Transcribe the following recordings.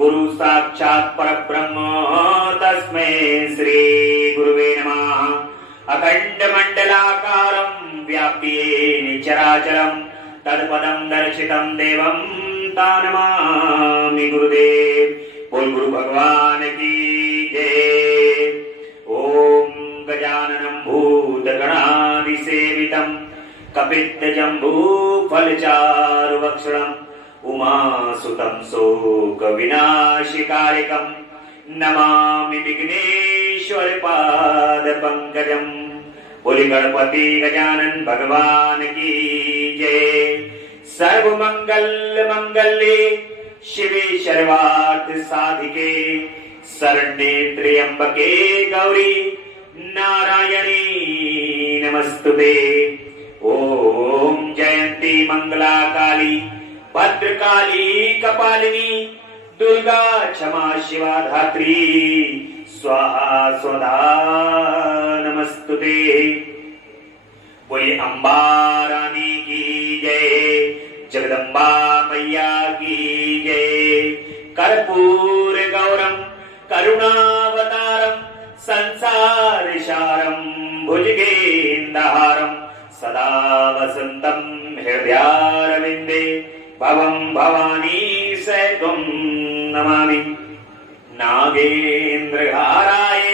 गुरु साक्षात् परब्रह्म तस्मै श्री गुरुवे नमः। अखंड मंडलाकारं व्याप्येन चराचरं तत्पदं दर्शितं देवं तानमामि गुरुदेव। बोल गुरु भगवान की जय। ओम गजाननं भूतगणादिसेवितं कपित्तजम्बूफलचारुभक्षणम् उमासुतं शोकविनाशकारिकं नमामि विघ्नेश्वर पादपङ्कजं। बोले गणपति गजानन भगवान की जय। सर्वमंगल मंगल्ये शिवे सर्वार्थ साधिके शरण्ये त्र्यंबके गौरी नारायणी नमस्तुते। ओम जयंती मंगला काली भद्रकाली कपालिनी दुर्गा क्षमा शिवा धात्री स्वाहा स्वधा नमस्तुते। बोले अम्बा रानी की जय, जगदम्बा मैया की जय। कर्पूर गौरम करुणावतारम संसार सारम भुजगेन्द्रहारम सदा वसंतम हृदयारविंदे भवं भवानी सैत्वं नमामि। नागेन्द्रहाराय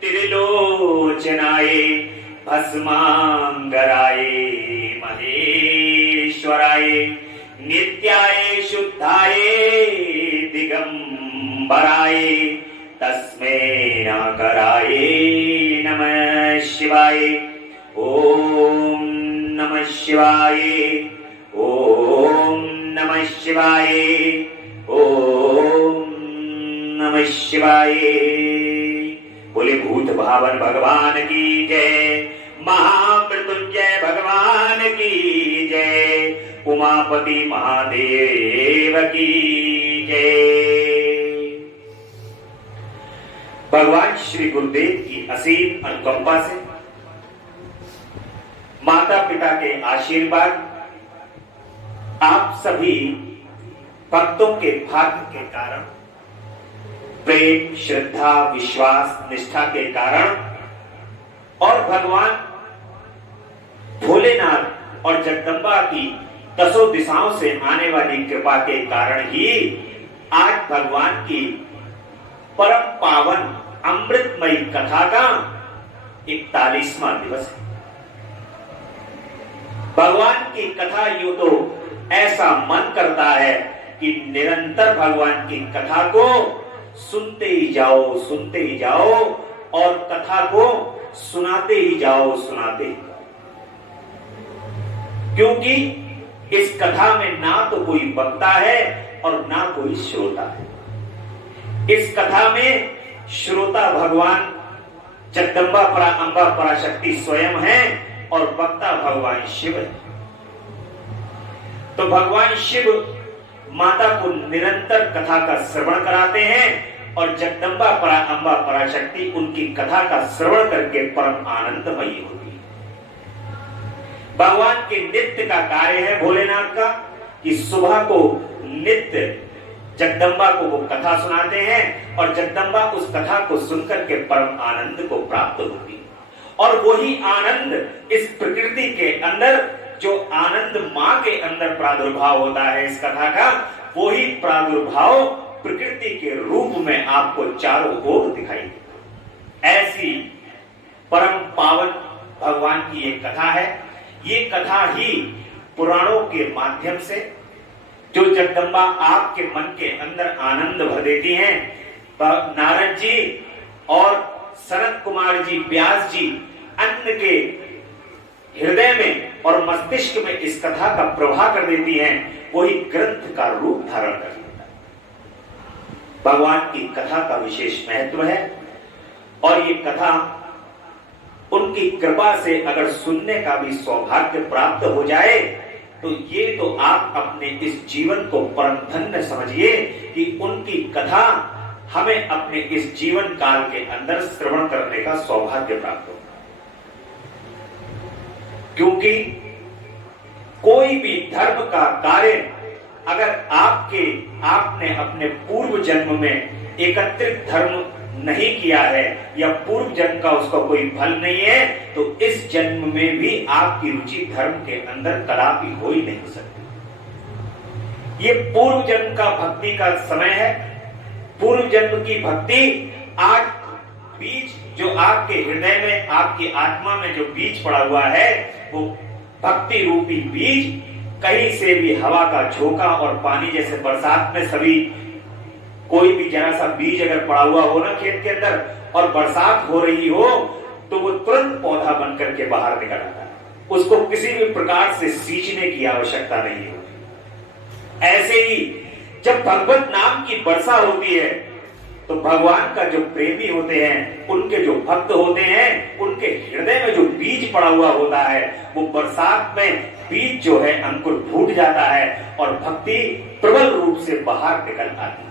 त्रिलोचनाय भस्मांगराय महेश्वराय नित्याय शुद्धाय दिगंबराय तस्मै नागराय नमः शिवाय। ओम नमः शिवाय, ओम नमः शिवाय, ओम नमः शिवाय। बोले भूत भावन भगवान की जय, महामृत्युंजय भगवान की जय, उमापति महादेव की जय। भगवान श्री गुरुदेव की असीम अनुकंपा से, माता पिता के आशीर्वाद, आप सभी भक्तों के भाग्य के कारण, प्रेम श्रद्धा विश्वास निष्ठा के कारण और भगवान भोलेनाथ और जगदम्बा की दसों दिशाओं से आने वाली कृपा के कारण ही आज भगवान की परम पावन अमृतमयी कथा का 41वां दिवस है। भगवान की कथा यूं तो ऐसा मन करता है कि निरंतर भगवान की कथा को सुनते ही जाओ और कथा को सुनाते ही जाओ। क्योंकि इस कथा में ना तो कोई वक्ता है और ना कोई श्रोता है। इस कथा में श्रोता भगवान जगदम्बा अम्बा पराशक्ति स्वयं है और वक्ता भगवान शिव है। तो भगवान शिव माता को निरंतर कथा का श्रवण कराते हैं और जगदम्बा अम्बा पराशक्ति उनकी कथा का श्रवण करके परम आनंदमयी होती है। भगवान के नित्य का कार्य है भोलेनाथ का कि सुबह को नित्य जगदम्बा को वो कथा सुनाते हैं और जगदम्बा उस कथा को सुनकर के परम आनंद को प्राप्त होती है। और वही आनंद इस प्रकृति के अंदर, जो आनंद मां के अंदर प्रादुर्भाव होता है इस कथा का, वही प्रादुर्भाव प्रकृति के रूप में आपको चारों ओर दिखाई देता। ऐसी परम पावन भगवान की एक कथा है। ये कथा ही पुराणों के माध्यम से जो जगदम्बा आपके मन के अंदर आनंद भर देती हैं, नारद जी और सनत कुमार जी व्यास जी अन्न के हृदय में और मस्तिष्क में इस कथा का प्रवाह कर देती हैं, वही ग्रंथ का रूप धारण कर लेता है। भगवान की कथा का विशेष महत्व है और ये कथा उनकी कृपा से अगर सुनने का भी सौभाग्य प्राप्त हो जाए तो ये तो आप अपने इस जीवन को परम धन्य समझिए कि उनकी कथा हमें अपने इस जीवन काल के अंदर श्रवण करने का सौभाग्य प्राप्त हो। क्योंकि कोई भी धर्म का कार्य अगर आपने अपने पूर्व जन्म में एकत्रित धर्म नहीं किया है या पूर्व जन्म का उसका कोई फल नहीं है, तो इस जन्म में भी आपकी रुचि धर्म के अंदर कदापि हो ही नहीं सकती। ये पूर्व जन्म का भक्ति का समय है। पूर्व जन्म की भक्ति आज बीज जो आपके हृदय में, आपकी आत्मा में जो बीज पड़ा हुआ है, वो भक्ति रूपी बीज कहीं से भी हवा का झोंका और पानी, जैसे बरसात में सभी कोई भी जरा सा बीज अगर पड़ा हुआ हो ना खेत के अंदर और बरसात हो रही हो, तो वो तुरंत पौधा बन करके बाहर निकल आता है। उसको किसी भी प्रकार से सींचने की आवश्यकता नहीं होती। ऐसे ही जब भगवत नाम की वर्षा होती है, तो भगवान का जो प्रेमी होते हैं, उनके जो भक्त होते हैं, उनके हृदय में जो बीज पड़ा हुआ होता है, वो बरसात में बीज जो है अंकुर फूट जाता है और भक्ति प्रबल रूप से बाहर निकल आती है।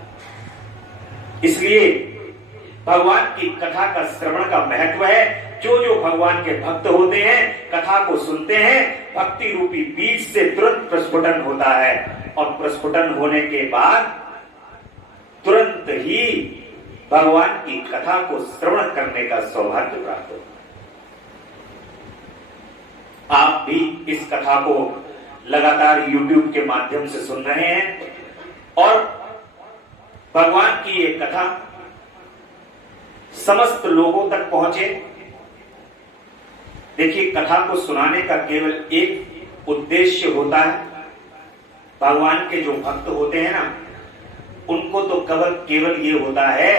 इसलिए भगवान की कथा का श्रवण का महत्व है। जो जो भगवान के भक्त होते हैं, कथा को सुनते हैं, भक्ति रूपी बीज से तुरंत प्रस्फुटन होता है और प्रस्फुटन होने के बाद तुरंत ही भगवान की कथा को श्रवण करने का सौभाग्य प्राप्त होता है। आप भी इस कथा को लगातार YouTube के माध्यम से सुन रहे हैं और भगवान की ये कथा समस्त लोगों तक पहुंचे। देखिए, कथा को सुनाने का केवल एक उद्देश्य होता है। भगवान के जो भक्त होते हैं ना, उनको तो केवल ये होता है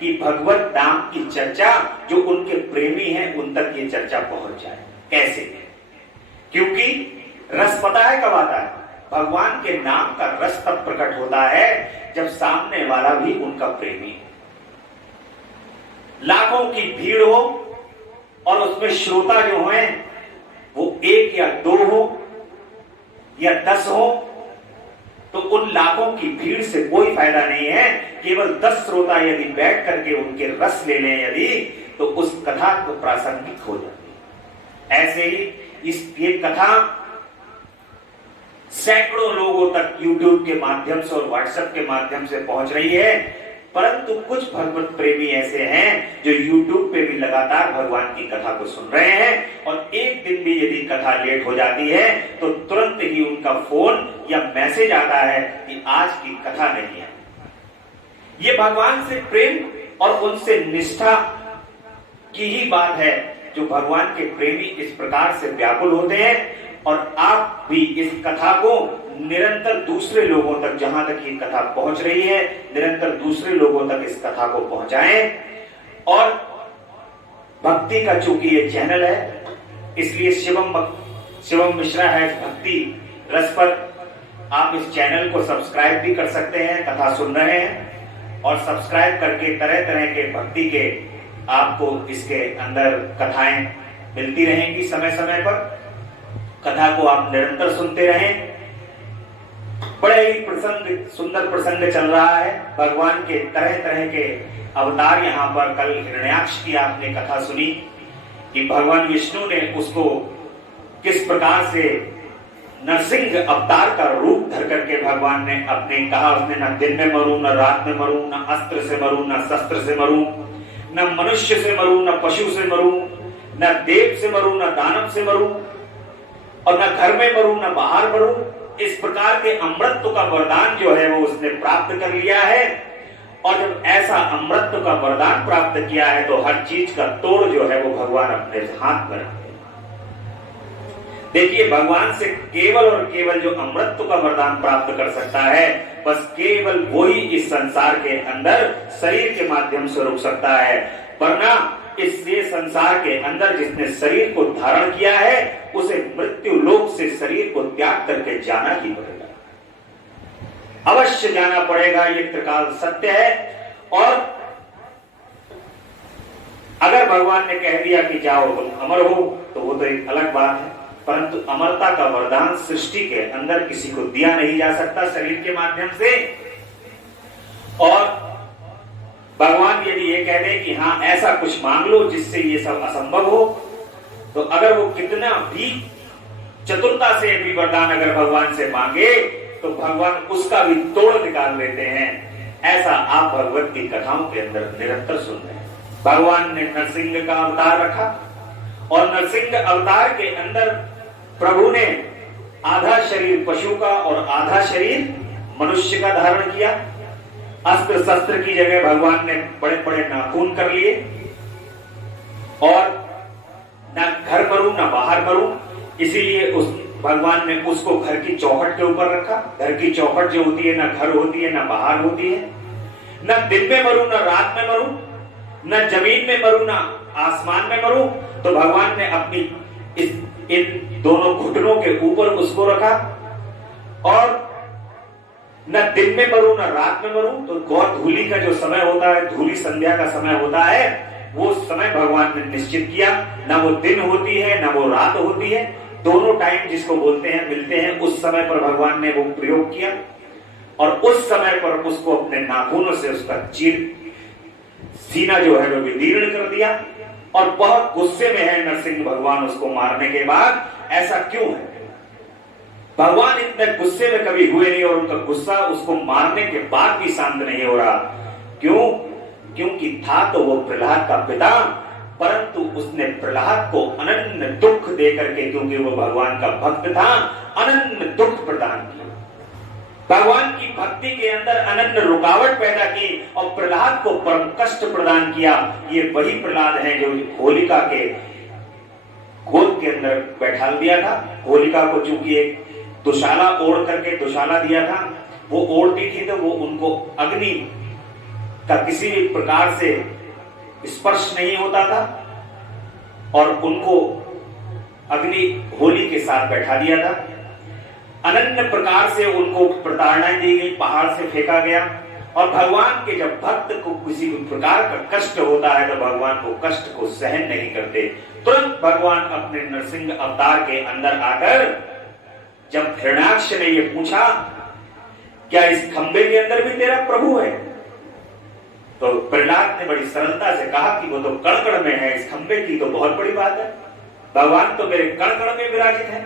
कि भगवत नाम की चर्चा जो उनके प्रेमी हैं उन तक ये चर्चा पहुंच जाए। कैसे? क्योंकि रस पता है कब आता है? भगवान के नाम का रस तब प्रकट होता है जब सामने वाला भी उनका प्रेमी है। लाखों की भीड़ हो और उसमें श्रोता जो हैं वो 1 या 2 हो या 10 हो, तो उन लाखों की भीड़ से कोई फायदा नहीं है। केवल 10 श्रोता यदि बैठ करके उनके रस ले लें यदि, तो उस कथा को प्रासंगिक हो जाती है। ऐसे ही ये कथा सैकड़ों लोगों तक YouTube के माध्यम से और WhatsApp के माध्यम से पहुंच रही है, परंतु कुछ भगवत प्रेमी ऐसे हैं जो YouTube पे भी लगातार भगवान की कथा को सुन रहे हैं और एक दिन भी यदि कथा लेट हो जाती है तो तुरंत ही उनका फोन या मैसेज आता है कि आज की कथा नहीं है। ये भगवान से प्रेम और उनसे निष्ठा की ही बात है जो भगवान के प्रेमी इस प्रकार से व्याकुल होते हैं। और आप भी इस कथा को निरंतर दूसरे लोगों तक, जहां तक ये कथा पहुंच रही है, निरंतर दूसरे लोगों तक इस कथा को पहुंचाएं। और भक्ति का चूंकि ये चैनल है, इसलिए शिवम मिश्रा है भक्ति रस पर आप इस चैनल को सब्सक्राइब भी कर सकते हैं। कथा सुन रहे हैं और सब्सक्राइब करके तरह तरह के भक्ति के आपको इसके अंदर कथाएं मिलती रहेंगी। समय समय पर कथा को आप निरंतर सुनते रहें। बड़े ही सुंदर प्रसंग चल रहा है। भगवान के तरह तरह के अवतार यहाँ पर, कल हिरण्याक्ष की आपने कथा सुनी कि भगवान विष्णु ने उसको किस प्रकार से नरसिंह अवतार का रूप धर करके भगवान ने अपने कहा, उसने न दिन में मरूं, न रात में मरूं, न अस्त्र से मरूं, न शस्त्र से मरूं, न मनुष्य से मरूं, न पशु से मरूं, न देव से मरूं, न दानव से मरूं, और न घर में मरूं, न बाहर मरूं। इस प्रकार के अमृतत्व का वरदान जो है वो उसने प्राप्त कर लिया है। और जब ऐसा अमृतत्व का वरदान प्राप्त किया है तो हर चीज का तोड़ जो है वो भगवान अपने हाथ में रखते हैं। देखिए, भगवान से केवल और केवल जो अमृतत्व का वरदान प्राप्त कर सकता है, बस केवल वो ही इस संसार के अंदर शरीर के माध्यम से रुक सकता है। वरना इस संसार के अंदर जिसने शरीर को धारण किया है उसे मृत्यु लोक से शरीर को त्याग करके जाना ही पड़ेगा, अवश्य जाना पड़ेगा। ये त्रिकाल सत्य है। और अगर भगवान ने कह दिया कि जाओ तुम अमर हो, तो वो तो एक अलग बात है, परंतु अमरता का वरदान सृष्टि के अंदर किसी को दिया नहीं जा सकता शरीर के माध्यम से। और भगवान यदि ये कह दे कि हाँ ऐसा कुछ मांग लो जिससे ये सब असंभव हो, तो अगर वो कितना भी चतुरता से भी वरदान अगर भगवान से मांगे तो भगवान उसका भी तोड़ निकाल लेते हैं। ऐसा आप भगवत की कथाओं के अंदर निरंतर सुन रहे हैं। भगवान ने नरसिंह का अवतार रखा और नरसिंह अवतार के अंदर प्रभु ने आधा शरीर पशु का और आधा शरीर मनुष्य का धारण किया। अस्त्र शस्त्र की जगह भगवान ने बड़े बड़े नाखून कर लिए और ना घर मरूं ना बाहर मरूं, इसीलिए उस भगवान ने उसको घर की चौखट के ऊपर रखा। घर की चौखट जो होती है ना घर होती है ना बाहर होती है। ना दिन में मरूं ना रात में मरूं, ना जमीन में मरूं ना आसमान में मरूं, तो भगवान ने अपनी इन दोनों घुटनों के ऊपर उसको रखा। और न दिन में मरूं न रात में मरूं, तो गौर धूली का जो समय होता है, धूली संध्या का समय होता है, वो समय भगवान ने निश्चित किया। ना वो दिन होती है ना वो रात होती है, दोनों टाइम जिसको बोलते हैं मिलते हैं, उस समय पर भगवान ने वो प्रयोग किया। और उस समय पर उसको अपने नाखूनों से उसका सीना जो है वो विदीर्ण कर दिया। और बहुत गुस्से में है नरसिंह भगवान उसको मारने के बाद। ऐसा क्यों है? भगवान इतने गुस्से में कभी हुए नहीं और उनका गुस्सा उसको मारने के बाद भी शांत नहीं हो रहा। क्यों? क्योंकि था तो वो प्रहलाद का पिता, परंतु उसने प्रहलाद को अनन्य दुख दे करके, क्योंकि वो भगवान का भक्त था, अनन्य दुख प्रदान किया। भगवान की भक्ति के अंदर अनन्य रुकावट पैदा की और प्रहलाद को परम कष्ट प्रदान किया। ये वही प्रहलाद है जो होलिका के गोद के अंदर बैठा दिया था। होलिका को चूंकि एक दुशाला ओढ़ करके दुशाला दिया था, वो ओढ़ती थी तो वो उनको अग्नि का किसी भी प्रकार से स्पर्श नहीं होता था और उनको अग्नि होली के साथ बैठा दिया था। अनन्य प्रकार से उनको प्रताड़ना दी गई, पहाड़ से फेंका गया। और भगवान के जब भक्त को किसी भी प्रकार का कष्ट होता है तो भगवान को कष्ट को सहन नहीं करते। तुरंत भगवान अपने नरसिंह अवतार के अंदर आकर जब हिरण्याक्ष ने ये पूछा, क्या इस खंबे के अंदर भी तेरा प्रभु है? तो प्रहलाद ने बड़ी सरलता से कहा कि वो तो कण कण में है, इस खंबे की तो बहुत बड़ी बात है, भगवान तो मेरे कण कण में विराजित है।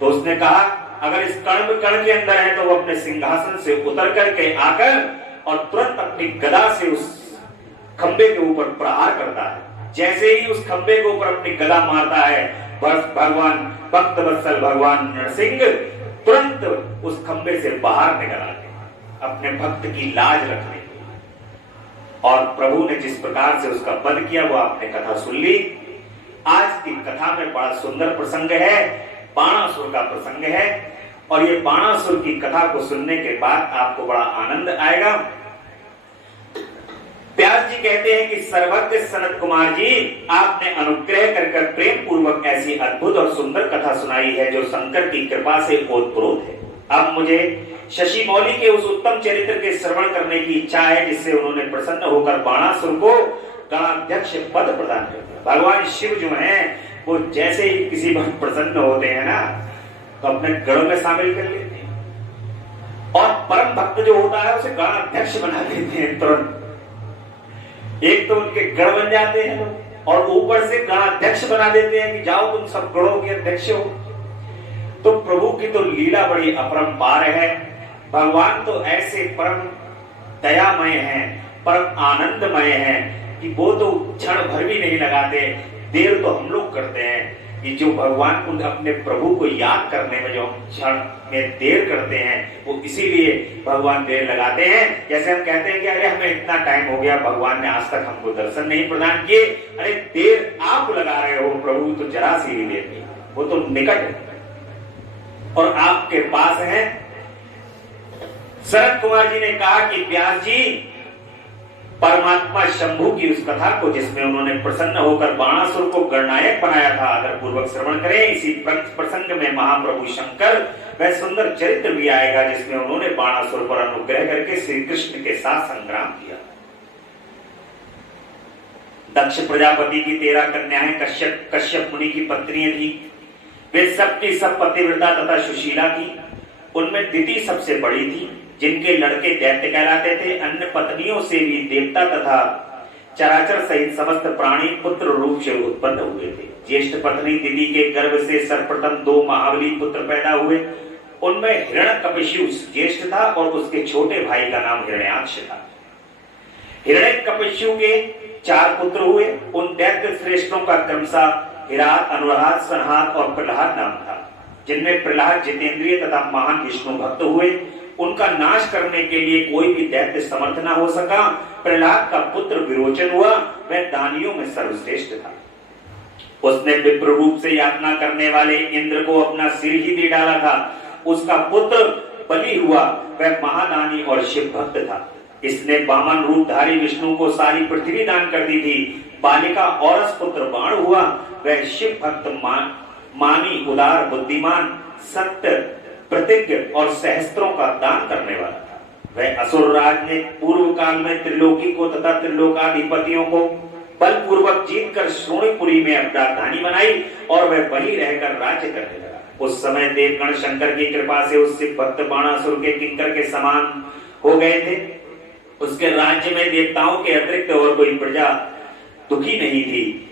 तो उसने कहा, अगर इस कण के अंदर है तो वो अपने सिंहासन से उतर करके आकर और तुरंत अपनी गदा से उस खंबे के ऊपर प्रहार करता है। जैसे ही उस खंबे के ऊपर अपनी गदा मारता है, बस भगवान भक्त वत्सल भगवान नरसिंह तुरंत उस खंबे से बाहर निकल आते अपने भक्त की लाज रखने। और प्रभु ने जिस प्रकार से उसका वध किया वो आपने कथा सुन ली। आज की कथा में बड़ा सुंदर प्रसंग है, बाणासुर का प्रसंग है। और ये बाणासुर की कथा को सुनने के बाद आपको बड़ा आनंद आएगा। व्यास जी कहते हैं कि सर्वज्ञ सनत कुमार जी, आपने अनुग्रह कर प्रेम पूर्वक ऐसी अद्भुत और सुंदर कथा सुनाई है जो शंकर की कृपा से ओतप्रोत है। अब मुझे शशि मौली के उस उत्तम चरित्र के श्रवण करने की इच्छा है जिससे उन्होंने प्रसन्न होकर बाणासुर को गणाध्यक्ष पद प्रदान कर दिया। भगवान शिव जो हैं वो जैसे ही किसी पर प्रसन्न होते हैं ना तो अपने गणों में शामिल कर लेते हैं और परम भक्त जो होता है उसे गणाध्यक्ष बना देते हैं तुरंत। एक तो उनके गण बन जाते हैं और ऊपर से गणाध्यक्ष बना देते हैं कि जाओ तुम सब गणों के अध्यक्ष हो। तो प्रभु की तो लीला बड़ी अपरंपार है। भगवान तो ऐसे परम दयामय हैं, परम आनंदमय हैं कि वो तो क्षण भर भी नहीं लगाते। देर तो हम लोग करते हैं कि जो भगवान को अपने प्रभु को याद करने में जो क्षण में देर करते हैं वो इसीलिए भगवान देर लगाते हैं। जैसे हम कहते हैं कि अरे हमें इतना टाइम हो गया, भगवान ने आज तक हमको दर्शन नहीं प्रदान किए। अरे देर आप लगा रहे हो, प्रभु तो जरा सी भी देर नहीं, वो तो निकट है और आपके पास है। शरद कुमार जी ने कहा कि व्यास जी परमात्मा शंभु की उस कथा को जिसमें उन्होंने प्रसन्न होकर बाणासुर को गणनायक बनाया था आदर पूर्वक श्रवण करें। इसी प्रसंग में महाप्रभु शंकर वह सुंदर चरित्र भी आएगा जिसमें उन्होंने बाणासुर पर अनुग्रह करके श्री कृष्ण के साथ संग्राम किया। दक्ष प्रजापति की 13 कन्याएं कश्यप मुनि की पत्नियां थी। वे सबकी सब पतिव्रता तथा सुशीला थी। उनमें दिति सबसे बड़ी थी जिनके लड़के दैत्य कहलाते थे। अन्य पत्नियों से भी देवता तथा चराचर सहित समस्त प्राणी पुत्र रूप से उत्पन्न हुए थे। ज्येष्ठ पत्नी दिति के गर्भ से सर्वप्रथम 2 महाबली पुत्र पैदा हुए। उनमें हिरण्यकशिपु ज्येष्ठ था और उसके छोटे भाई का नाम हिरण्याक्ष था। हिरण्यकशिपु के 4 पुत्र हुए। उन दैत्य श्रेष्ठों का क्रमशः हिरात, अनुराध, सनहात और प्रहलाद नाम था, जिनमें प्रहलाद जितेंद्रिय तथा महान विष्णु भक्त हुए। उनका नाश करने के लिए कोई भी दैत्य समर्थ न हो सका। प्रहलाद का पुत्र विरोचन हुआ, वह दानियों में सर्वश्रेष्ठ था। उसने विप्र रूप से यातना करने वाले इंद्र को अपना सिर ही दे डाला था। उसका पुत्र बलि हुआ, वह महादानी और शिव भक्त था। इसने वामन रूपधारी विष्णु को सारी पृथ्वी दान कर दी थी। बालिका औरस पुत्र बाण हुआ, वह शिव भक्त मानी, उदार, बुद्धिमान, सत्य, प्रतिज्ञ और सहस्त्रों का दान करने वाला था। वह असुर राज ने पूर्व काल में त्रिलोकी को तथा त्रिलोकाधिपतियों को बलपूर्वक जीतकर श्रोणीपुरी में अपना राजधानी बनाई और वह वहीं रहकर राज्य करने लगा। उस समय देवगण शंकर की कृपा से उस शिव भक्त बाणासुर के किंकर के समान हो गए थे। उसके राज्य में देवताओं के अतिरिक्त और कोई प्रजा दुखी नहीं थी।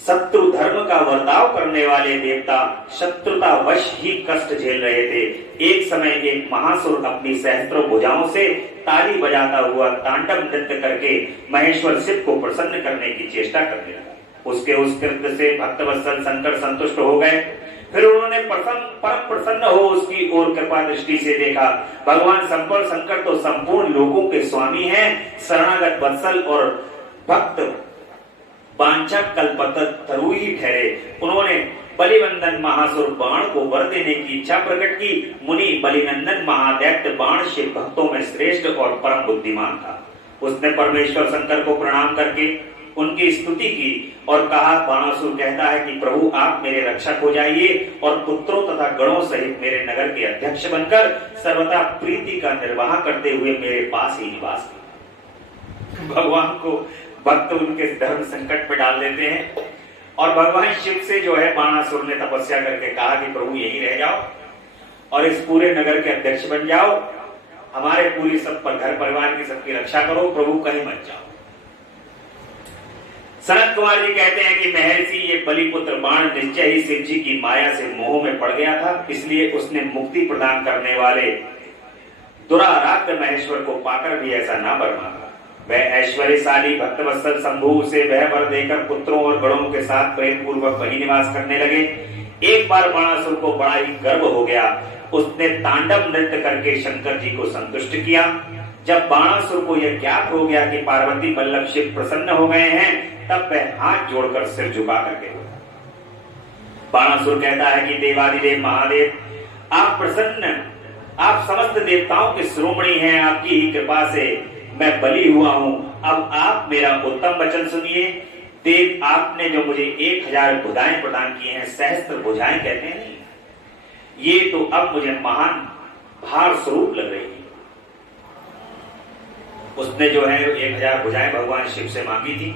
शत्रु धर्म का वर्ताव करने वाले देवता शत्रुता वश ही कष्ट झेल रहे थे। एक समय एक महासुर अपनी सहस्त्रों भुजाओं से ताली बजाता हुआ तांडव नृत्य करके महेश्वर शिव को प्रसन्न करने की चेष्टा करने लगा। उसके उस कृत्य से भक्तवत्सल शंकर संतुष्ट हो गए। फिर उन्होंने परम प्रसन्न हो उसकी ओर कृपा दृष्टि से देखा। भगवान शंकर तो संपूर्ण लोगों के स्वामी हैं, शरणागत वत्सल और भक्त वांछा कल्पतरु ही ठहरे। उन्होंने बलिवंदन महासुर बाण को वर देने की इच्छा प्रकट की। मुनि बलिनंदन महादैत्य बाण शिव भक्तों में श्रेष्ठ और परम बुद्धिमान था। उसने परमेश्वर शंकर को प्रणाम करके उनकी स्तुति की और कहा, बाणासुर कहता है कि प्रभु आप मेरे रक्षक हो जाइए और पुत्रों तथा गणों सहित मेरे नगर के अध्यक्ष बनकर सर्वथा प्रीति का निर्वाह करते हुए मेरे पास ही निवास कीजिए। भगवान को भक्त उनके धर्म संकट में डाल देते हैं और भगवान शिव से जो है बाणासुर ने तपस्या करके कहा कि प्रभु यहीं रह जाओ और इस पूरे नगर के अध्यक्ष बन जाओ, हमारे पूरी सब पर घर परिवार की सबकी रक्षा करो, प्रभु कहीं मत जाओ। सनत कुमार जी कहते हैं कि महर्षि ये बलिपुत्र बाण निश्चय ही शिव जी की माया से मोह में पड़ गया था, इसलिए उसने मुक्ति प्रदान करने वाले दुराराध्य महेश्वर को पाकर भी ऐसा ना वर मांगा। वह ऐश्वर्यशाली भक्तवत्सल शंभु से वह वर देकर पुत्रों और गणों के साथ प्रेम पूर्वक वही निवास करने लगे। एक बार बाणासुर को बड़ा ही गर्व हो गया। उसने तांडव नृत्य करके शंकर जी को संतुष्ट किया। जब बाणासुर को यह ज्ञात हो गया कि पार्वती वल्लभ शिव प्रसन्न हो गए हैं, तब वह हाथ जोड़कर सिर झुका करके बाणासुर कहता है कि देवादिदेव महादेव आप प्रसन्न, आप समस्त देवताओं के शिरोमणि हैं, आपकी ही कृपा से मैं बलि हुआ हूं। अब आप मेरा उत्तम वचन सुनिए। देव आपने जो मुझे 1000 भुजाएं प्रदान की हैं, सहस्त्र भुजाएं कहते हैं, ये तो अब मुझे महान भार स्वरूप लग रही है। उसने जो है 1000 भुजाएं भगवान शिव से मांगी थी।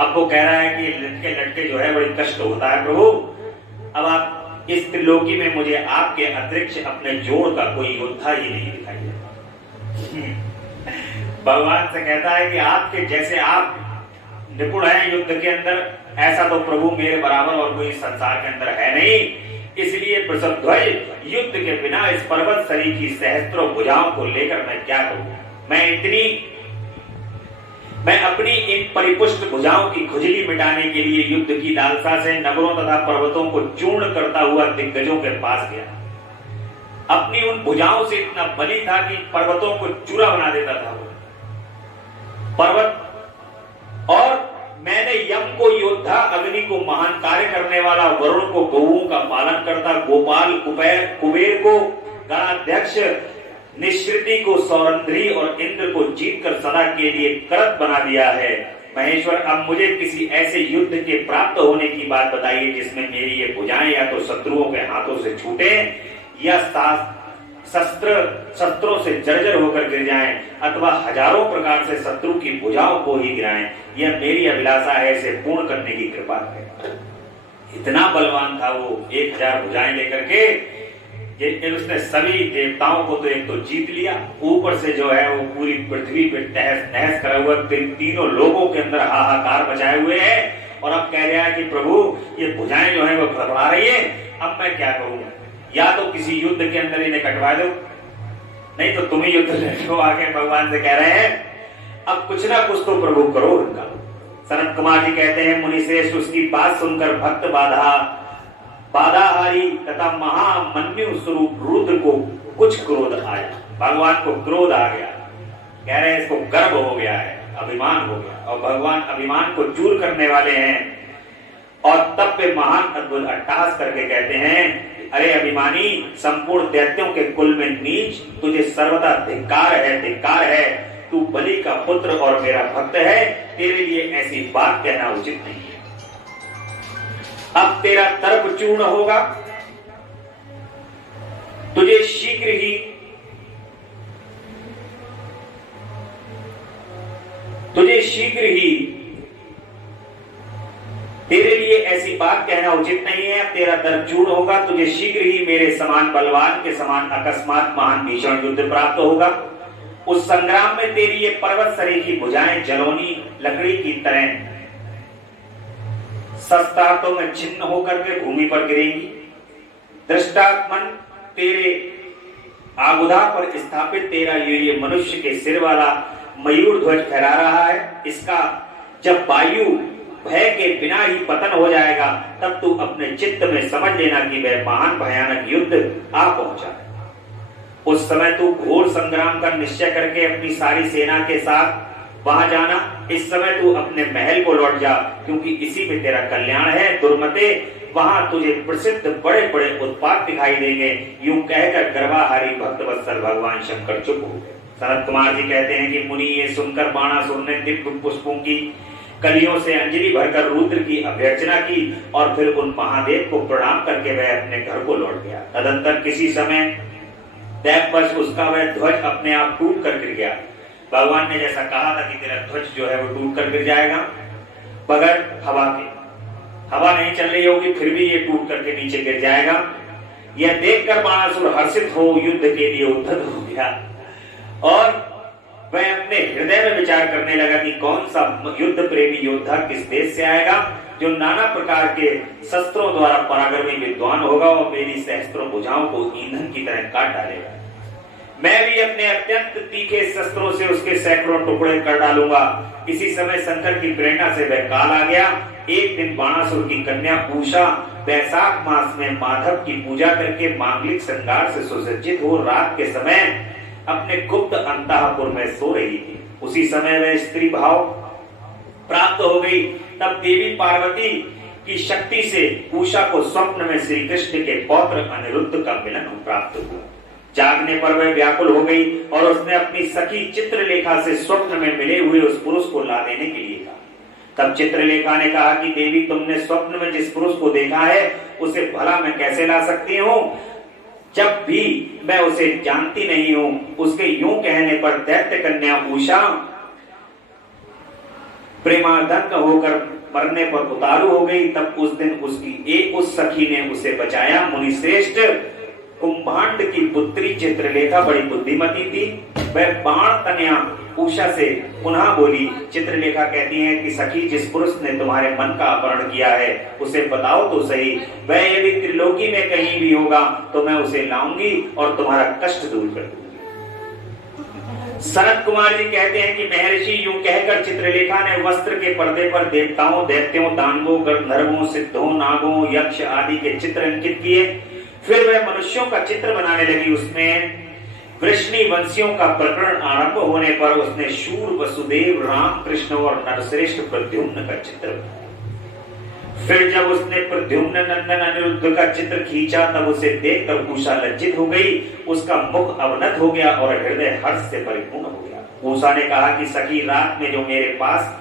अब वो कह रहा है कि लटके लटके जो है बड़ी कष्ट होता है प्रभु, अब आप इस त्रिलोकी में मुझे आपके अतिरिक्त अपने जोड़ का कोई योद्धा ही नहीं दिखाई देता। भगवान से कहता है कि आपके जैसे आप निपुण हैं युद्ध के अंदर, ऐसा तो प्रभु मेरे बराबर और कोई संसार के अंदर है नहीं। इसलिए वृषभध्वज युद्ध के बिना इस पर्वत सरी की सहस्त्रों भुजाओं को लेकर मैं क्या करूं? मैं अपनी इन परिपुष्ट भुजाओं की खुजली मिटाने के लिए युद्ध की लालसा से नगरों तथा पर्वतों को चूर्ण करता हुआ दिग्गजों के पास गया। अपनी उन भुजाओं से इतना बली था कि पर्वतों को चूरा बना देता था वो पर्वत। और मैंने यम को योद्धा, अग्नि को महान कार्य करने वाला, वरुण को गौओं का पालन करता, गोपाल कुबेर को गणाध्यक्ष, निश्रिति को सौरंध्री और इंद्र को जीतकर सदा के लिए करत बना दिया है। महेश्वर अब मुझे किसी ऐसे युद्ध के प्राप्त होने की बात बताइए जिसमें मेरी ये भुजाएं या तो शत्रुओं के हाथों से छूटे या शस्त्रों से जर्जर होकर गिर जाएं अथवा हजारों प्रकार से शत्रु की भुजाओं को ही गिराएं। यह मेरी अभिलाषा है, इसे पूर्ण करने की कृपा है। इतना बलवान था वो 1000 भुजाएं लेकर के, उसने सभी देवताओं को तो एक तो जीत लिया, ऊपर से जो है वो पूरी पृथ्वी पे तहस नहस करा हुआ, तीनों लोगों के अंदर हाहाकार मचाए हुए है। और अब कह रहा है कि प्रभु ये भुजाएं जो है वो घबरा रही है, अब मैं क्या करूं? या तो किसी युद्ध के अंदर इन्हें कटवा दो, नहीं तो तुम ही युद्ध लड़ो आगे। भगवान से कह रहे हैं अब कुछ ना कुछ तो प्रभु करो उनका। सनत कुमार जी कहते हैं मुनि श्रेष्ठ उसकी बात सुनकर भक्त बाधाहारी तथा महामन्यु स्वरूप रुद्र को कुछ क्रोध आया। भगवान को क्रोध आ गया, कह रहे हैं इसको गर्व हो गया है, अभिमान हो गया, और भगवान अभिमान को चूर करने वाले हैं। और तब पे महान अद्भुत अट्टहास करके कहते हैं अरे अभिमानी, संपूर्ण दैत्यों के कुल में नीच, तुझे सर्वदा धिक्कार है। तू बलि का पुत्र और मेरा भक्त है, तेरे लिए ऐसी बात कहना उचित नहीं है। अब तेरा तर्प चूर्ण होगा, तुझे शीघ्र ही तेरे लिए ऐसी बात कहना उचित नहीं है। तेरा तर्प चूर्ण होगा, तुझे शीघ्र ही मेरे समान बलवान के समान अकस्मात महान भीषण युद्ध प्राप्त होगा। उस संग्राम में तेरी ये पर्वत सरीखी भुजाएं जलौनी लकड़ी की तरह सस्तातों में छिन्न होकर के भूमि पर गिरेंगी। दृष्टात्मन तेरे आगुधा पर स्थापित तेरा ये मनुष्य के सिर वाला मयूर ध्वज फहरा रहा है, इसका जब वायु भय के बिना ही पतन हो जाएगा तब तू अपने चित्त में समझ लेना कि वह महान भयानक युद्ध आ पहुंचा है। उस समय तू घोर संग्राम का निश्चय करके अपनी सारी सेना के साथ वहां जाना। इस समय तू अपने महल को लौट जा, क्योंकि इसी में तेरा कल्याण है। दुर्मते, वहां तुझे प्रसिद्ध बड़े बड़े उत्पात दिखाई देंगे। यूं कहकर गर्वाहारी भक्त वत्सल भगवान शंकर चुप हो गए। सनत कुमार जी कहते हैं कि मुनि ये सुनकर बाणासुर ने दिव्य पुष्पों की कलियों से अंजलि भरकर रुद्र की अभ्यर्चना की और फिर उन महादेव को प्रणाम करके वह अपने घर को लौट गया। तदंतर किसी समय दैववश उसका वह ध्वज अपने आप टूट कर गिर गया। भगवान ने जैसा कहा था कि तेरा ध्वज जो है वो टूट कर गिर जाएगा बगैर हवा के, हवा नहीं चल रही होगी फिर भी ये टूट करके नीचे गिर जाएगा। यह देखकर बाणासुर हर्षित हो युद्ध के लिए उद्धत हो गया और वह अपने हृदय में विचार करने लगा कि कौन सा युद्ध प्रेमी योद्धा किस देश से आएगा जो नाना प्रकार के शस्त्रों द्वारा पराक्रमी विद्वान होगा और मेरी सहस्त्रों भुजाओं को ईंधन की तरह काट डालेगा। मैं भी अपने अत्यंत तीखे शस्त्रों से उसके सैकड़ों टुकड़े कर डालूंगा। इसी समय शंकर की प्रेरणा से वह काल आ गया। एक दिन बाणासुर की कन्या उषा वैशाख मास में माधव की पूजा करके मांगलिक श्रृंगार से सुसज्जित हो रात के समय अपने गुप्त अंतःपुर में सो रही थी। उसी समय वह स्त्री भाव प्राप्त हो गई। तब देवी पार्वती की शक्ति से उषा को स्वप्न में श्री कृष्ण के पौत्र अनिरुद्ध का मिलन प्राप्त हुआ। जागने पर वह व्याकुल हो गई और उसने अपनी सखी चित्रलेखा से स्वप्न में मिले हुए उस पुरुष को ला देने के लिए कहा। तब चित्रलेखा ने कहा कि देवी, तुमने स्वप्न में जिस पुरुष को देखा है उसे भला मैं कैसे ला सकती हूँ, जब भी मैं उसे जानती नहीं हूँ। उसके यूं कहने पर दैत्य कन्या उषा प्रेमाधंग होकर मरने पर उतारू हो गई। तब उस दिन उसकी उस सखी ने उसे बचाया। मुनि श्रेष्ठ, कुंभांड की पुत्री चित्रलेखा बड़ी बुद्धिमती थी। वह बाण कन्या उषा से पुनः बोली। चित्रलेखा कहती है कि सखी, जिस पुरुष ने तुम्हारे मन का अपहरण किया है उसे बताओ तो सही। वह यदि त्रिलोकी में कहीं भी होगा तो मैं उसे लाऊंगी और तुम्हारा कष्ट दूर कर दूंगी। सनत कुमार जी कहते हैं कि महर्षि यूं कहकर चित्रलेखा ने वस्त्र के पर्दे पर देवताओं, दैत्यों, दानवों, गंधर्वों, सिद्धों, नागों, यक्ष आदि के चित्र अंकित किए। फिर वह मनुष्यों का चित्र बनाने लगी। उसमें वृष्णि वंशियों का प्रकरण आरंभ होने पर उसने शूर, वसुदेव, राम, कृष्ण और नरश्रेष्ठ प्रद्युम्न का चित्र बनाया। फिर जब उसने प्रद्युम्न नंदन अनिरुद्ध का चित्र खींचा तब उसे देखकर उषा लज्जित हो गई। उसका मुख अवनत हो गया और हृदय हर्ष से परिपूर्ण हो गया। उषा ने कहा कि सखी, रात में जो मेरे पास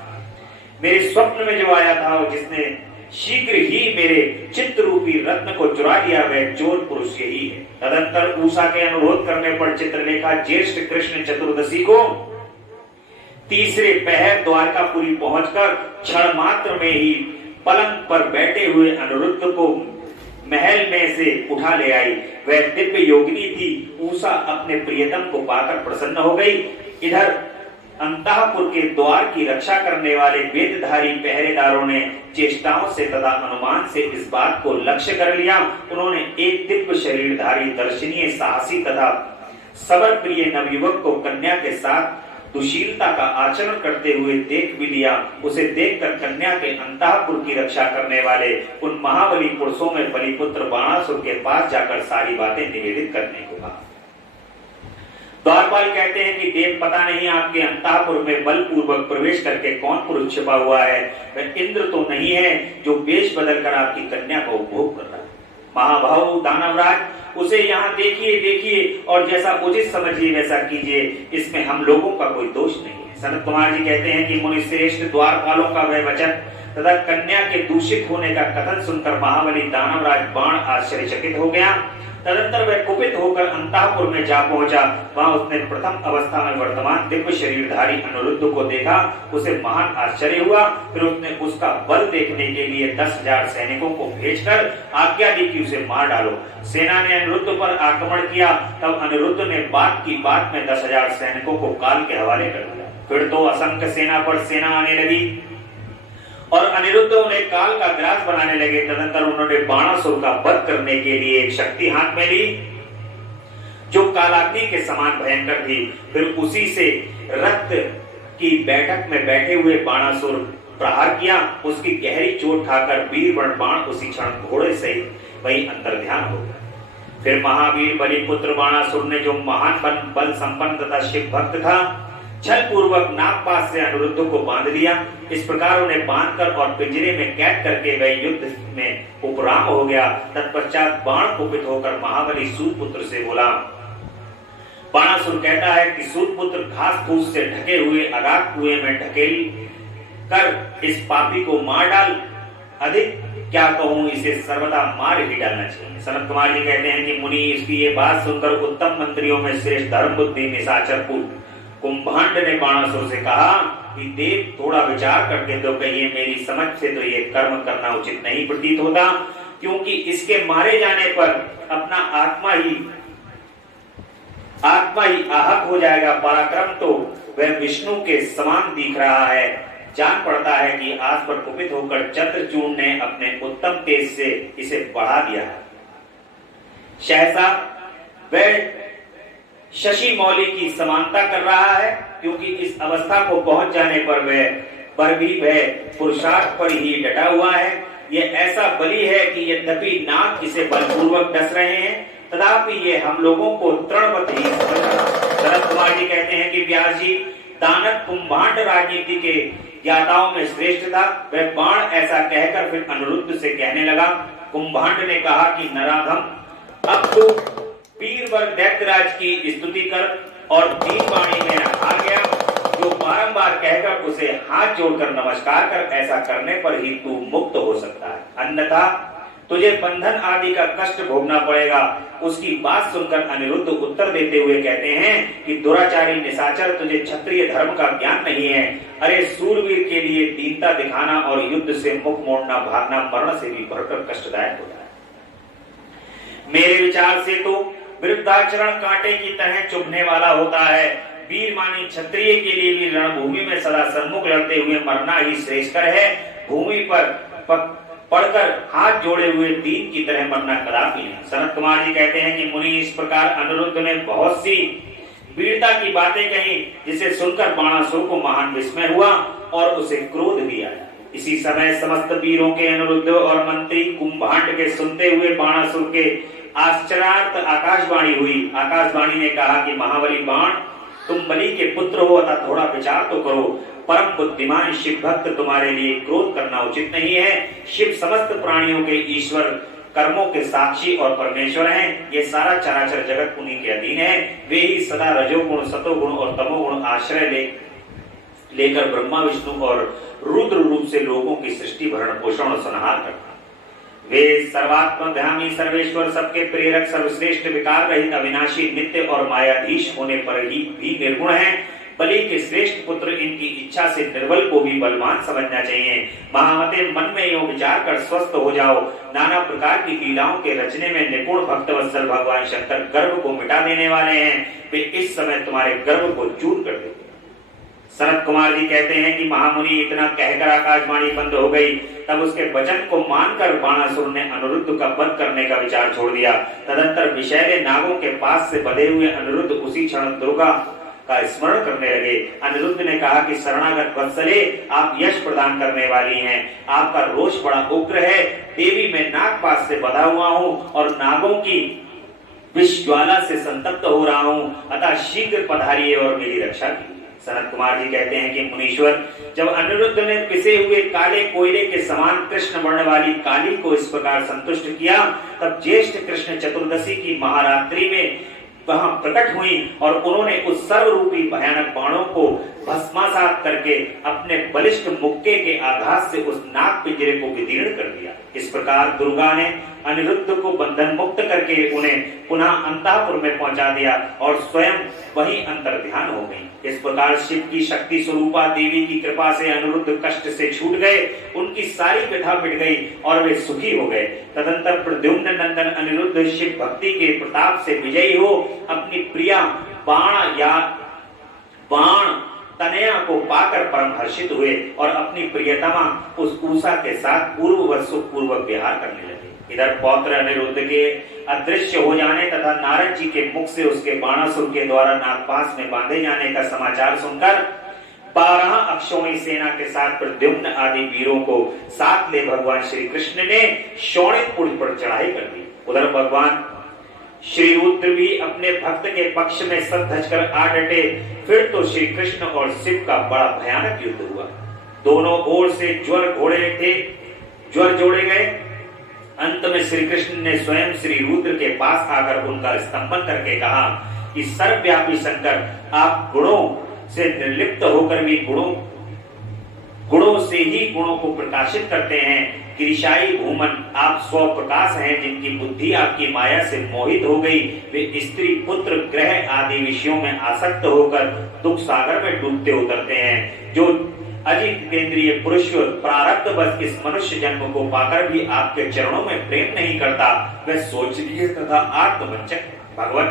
मेरे स्वप्न में जो आया था और जिसने शीघ्र ही मेरे चित्त रूपी रत्न को चुरा लिया वह चोर पुरुष यही है। तदंतर उषा के अनुरोध करने पर चित्रलेखा ज्येष्ठ कृष्ण चतुर्दशी को तीसरे पहर द्वारकापुरी पहुंचकर क्षण मात्र में ही पलंग पर बैठे हुए अनिरुद्ध को महल में से उठा ले आई। वह दिव्य योगिनी थी। उषा अपने प्रियतम को पाकर प्रसन्न हो गई। इधर अंतःपुर के द्वार की रक्षा करने वाले वेदधारी पहरेदारों ने चेष्टाओं से तथा अनुमान से इस बात को लक्ष्य कर लिया। उन्होंने एक दिव्य शरीरधारी दर्शनीय साहसी तथा सबर प्रिय नवयुवक को कन्या के साथ दुशीलता का आचरण करते हुए देख भी लिया। उसे देखकर कन्या के अंतःपुर की रक्षा करने वाले उन महाबली पुरुषों में बलिपुत्र बाणासुर के पास जाकर सारी बातें निवेदित करने को कहा। द्वारपाल कहते हैं कि देव, पता नहीं आपके अंतःपुर में बलपूर्वक प्रवेश करके कौन पुरुष छिपा हुआ है। वह इंद्र तो नहीं है जो वेश बदलकर आपकी कन्या को उपभोग कर रहा है। महाभाव दानवराज, उसे यहाँ देखिए और जैसा उचित समझिए वैसा कीजिए, इसमें हम लोगों का कोई दोष नहीं है। सनत कुमार जी कहते हैं कि मुनि श्रेष्ठ द्वारपालों का वह वचन तथा कन्या के दूषित होने का कथन सुनकर महाबली दानवराज बाण आश्चर्यचकित हो गया। तदंतर वह कुपित होकर अंतःपुर में जा पहुंचा। वहां उसने प्रथम अवस्था में वर्तमान दिव्य शरीरधारी अनिरुद्ध को देखा। उसे महान आश्चर्य हुआ। फिर उसने उसका बल देखने के लिए 10,000 सैनिकों को भेजकर आज्ञा दी कि उसे मार डालो। सेना ने अनिरुद्ध पर आक्रमण किया। तब अनिरुद्ध ने बात की बात में 10,000 सैनिकों को काल के हवाले कर दिया। फिर तो असंख्य सेना पर सेना आने लगी और अनिरुद्ध उन्हें काल का ग्रास बनाने लगे। तदंतर उन्होंने बाणासुर का वध करने के लिए एक शक्ति हाथ में ली जो कालाग्नि के समान भयंकर थी। फिर उसी से रक्त की बैठक में बैठे हुए बाणासुर प्रहार किया। उसकी गहरी चोट खाकर वीरवर्ण बाण उसी क्षण घोड़े सहित वही अंतर्ध्यान हो गया। फिर महावीर बलिपुत्र बाणासुर ने, जो महान बल संपन्न तथा शिव भक्त था, छल पूर्वक नागपाश से अनिरुद्ध को बांध लिया। इस प्रकार उन्हें बांधकर और पिंजरे में कैद करके वह युद्ध में उपराम हो गया। तत्पश्चात बाण कुपित होकर महाबली सूतपुत्र से बोला। बाणासुर कहता है कि सूतपुत्र घास फूस से ढके हुए अगाध कुएं में ढकेल कर इस पापी को मार डाल। अधिक क्या कहूं, इसे सर्वदा मार ही डालना चाहिए। सनत कुमार जी कहते हैं कि मुनि, इसकी ये बात सुनकर उत्तम मंत्रियों में श्रेष्ठ धर्म बुद्धि निशाचर कुंभांड ने बाणासुर से कहा कि देव, थोड़ा विचार करके तो कहिए, मेरी समझ से तो ये कर्म करना उचित नहीं प्रतीत होता, क्योंकि इसके मारे जाने पर अपना आत्मा ही आहत हो जाएगा। पराक्रम तो वह विष्णु के समान दिख रहा है। जान पड़ता है कि आज पर कुपित होकर चंद्रचूड़ ने अपने उत्तम तेज से इसे बढ़ा दिया है। सहसा वह शशि मौली की समानता कर रहा है, क्योंकि इस अवस्था को पहुंच जाने पर भी वह पुरुषार्थ पर ही डटा हुआ है। यह ऐसा बली है कि यद्यपि नाग इसे बलपूर्वक डस रहे हैं, तथापि ये हम लोगों को तृणवत ही समझ रहा है। शरद कुमार जी कहते हैं कि व्यास जी दानव कुंभांड राजनीति के ज्ञाताओं में श्रेष्ठ था। वह बाण ऐसा कहकर फिर अनिरुद्ध से कहने लगा। कुंभांड ने कहा कि नराधम, अब तो वीरवर दैत्यराज की स्तुति कर और दीन वाणी में हार गया, जो बारंबार कहकर उसे हाथ जोड़कर नमस्कार कर। ऐसा करने पर ही तू मुक्त हो सकता है, अन्यथा तुझे बंधन आदि का कष्ट भोगना पड़ेगा। उसकी बात सुनकर अनिरुद्ध उत्तर देते हुए कहते हैं कि दुराचारी निशाचर, तुझे क्षत्रिय धर्म का ज्ञान नहीं है। अरे सूरवीर के लिए दीनता दिखाना और युद्ध से मुख मोड़ना, भागना मरण से भी बढ़कर कष्टदायक होता है। मेरे विचार से तो विरुद्धाचरण कांटे की तरह चुभने वाला होता है। वीर मानी क्षत्रिय के लिए भी रणभूमि में सदा सन्मुख लड़ते हुए मरना ही श्रेष्ठकर है। भूमि पर पड़कर हाथ जोड़े हुए दीन की तरह मरना कदापि नहीं। सनत कुमार जी कहते हैं कि मुनि, इस प्रकार अनिरुद्ध ने बहुत सी वीरता की बातें कही, जिसे सुनकर बाणासुर को महान विस्मय हुआ और उसे क्रोध भी आया। इसी समय समस्त वीरों के अनिरुद्ध और मंत्री कुंभांड के सुनते हुए बाणासुर के आश्चर्यार्थ आकाशवाणी हुई। आकाशवाणी ने कहा कि महाबली बाण, तुम बलि के पुत्र हो, अतः थोड़ा विचार तो करो। परम बुद्धिमान शिव भक्त, तुम्हारे लिए क्रोध करना उचित नहीं है। शिव समस्त प्राणियों के ईश्वर, कर्मों के साक्षी और परमेश्वर हैं। ये सारा चराचर जगत उन्हीं के अधीन है। वे ही सदा रजोगुण, सतोगुण और तमोगुण आश्रय लेकर ब्रह्मा, विष्णु और रुद्र रूप से लोगों की सृष्टि, भरण पोषण और संहार करते। वे सर्वात्मध्यामी, सर्वेश्वर, सबके प्रेरक, सर्वश्रेष्ठ, विकार रहित, अविनाशी, नित्य और मायाधीश होने पर ही भी निर्गुण है। बलि के श्रेष्ठ पुत्र, इनकी इच्छा से निर्बल को भी बलवान समझना चाहिए। महामते, मन में यो विचार कर स्वस्थ हो जाओ। नाना प्रकार की लीलाओं के रचने में निपुण भक्तवत्सल भगवान शंकर गर्भ को मिटा देने वाले हैं। वे इस समय तुम्हारे गर्भ को चूर कर देंगे। सनत कुमार जी कहते हैं कि महामुनि इतना कहकर आकाशवाणी बंद हो गई। तब उसके वचन को मानकर बाणासुर ने अनिरुद्ध का वध करने का विचार छोड़ दिया। तदंतर विषैले नागों के पास से बधे हुए अनिरुद्ध उसी क्षण दुर्गा का स्मरण करने लगे। अनिरुद्ध ने कहा कि शरणागत वत्सले, आप यश प्रदान करने वाली हैं, आपका रोष बड़ा उग्र है। देवी मैं नागपाश से बधा हुआ हूँ और नागों की विष ज्वाला से संतप्त हो रहा हूँ, अतः शीघ्र पधारिए और मेरी रक्षा कीजिए। सनत कुमार जी कहते हैं कि मुनीश्वर, जब अनिरुद्ध ने पिसे हुए काले कोयले के समान कृष्ण वर्ण वाली काली को इस प्रकार संतुष्ट किया, तब ज्येष्ठ कृष्ण चतुर्दशी की महारात्रि में वहां प्रकट हुई और उन्होंने उस सर्वरूपी भयानक बाणों को भस्मासात करके अपने बलिष्ठ मुक्के के आघात से उस नाग पिंजरे को विदीर्ण कर दिया। इस प्रकार दुर्गा ने अनिरुद्ध को बंधन मुक्त करके उन्हें पुनः अंतःपुर में पहुंचा दिया और स्वयं वहीं अंतर ध्यान हो गई। इस प्रकार शिव की शक्ति स्वरूपा देवी की कृपा से अनिरुद्ध कष्ट से छूट गए, उनकी सारी व्यथा मिट गई और वे सुखी हो गए। तदंतर प्रद्युम्न नंदन अनिरुद्ध शिव भक्ति के प्रताप से विजयी हो अपनी प्रिया बाण तनया को पाकर परम हर्षित हुए और अपनी प्रियतमा उस उषा के साथ पूर्व वर्षों पूर्वक विहार करने लगे। इधर पौत्र अनिरुद्ध के अदृश्य हो जाने तथा नारद जी के मुख से उसके बाणासुर के द्वारा नागपाश में बांधे जाने का समाचार सुनकर 12 अक्षौणी सेना के साथ प्रद्युम्न आदि वीरों को साथ ले भगवान श्री कृष्ण ने शोणितपुर पर चढ़ाई कर दी। उधर भगवान श्री रुद्र भी अपने भक्त के पक्ष में सर धजकर आ डटे। फिर तो श्री कृष्ण और शिव का बड़ा भयानक युद्ध हुआ। दोनों ओर से ज्वर जोड़े गए। अंत में श्री कृष्ण ने स्वयं श्री रुद्र के पास आकर उनका स्तंभन करके कहा कि सर्वव्यापी शंकर, आप गुणों से निर्लिप्त होकर भी गुणों से ही गुणों को प्रकाशित करते हैं। गिरिशाई भूमन, आप स्व प्रकाश हैं, जिनकी बुद्धि आपकी माया से मोहित हो गई। वे स्त्री पुत्र ग्रह आदि विषयों में आसक्त होकर दुख सागर में डूबते उतरते हैं। जो अजित केंद्रीय पुरुष प्रारब्ध बस इस मनुष्य जन्म को पाकर भी आपके चरणों में प्रेम नहीं करता, वह सोचनीय तथा आत्मवंचक है। भगवान,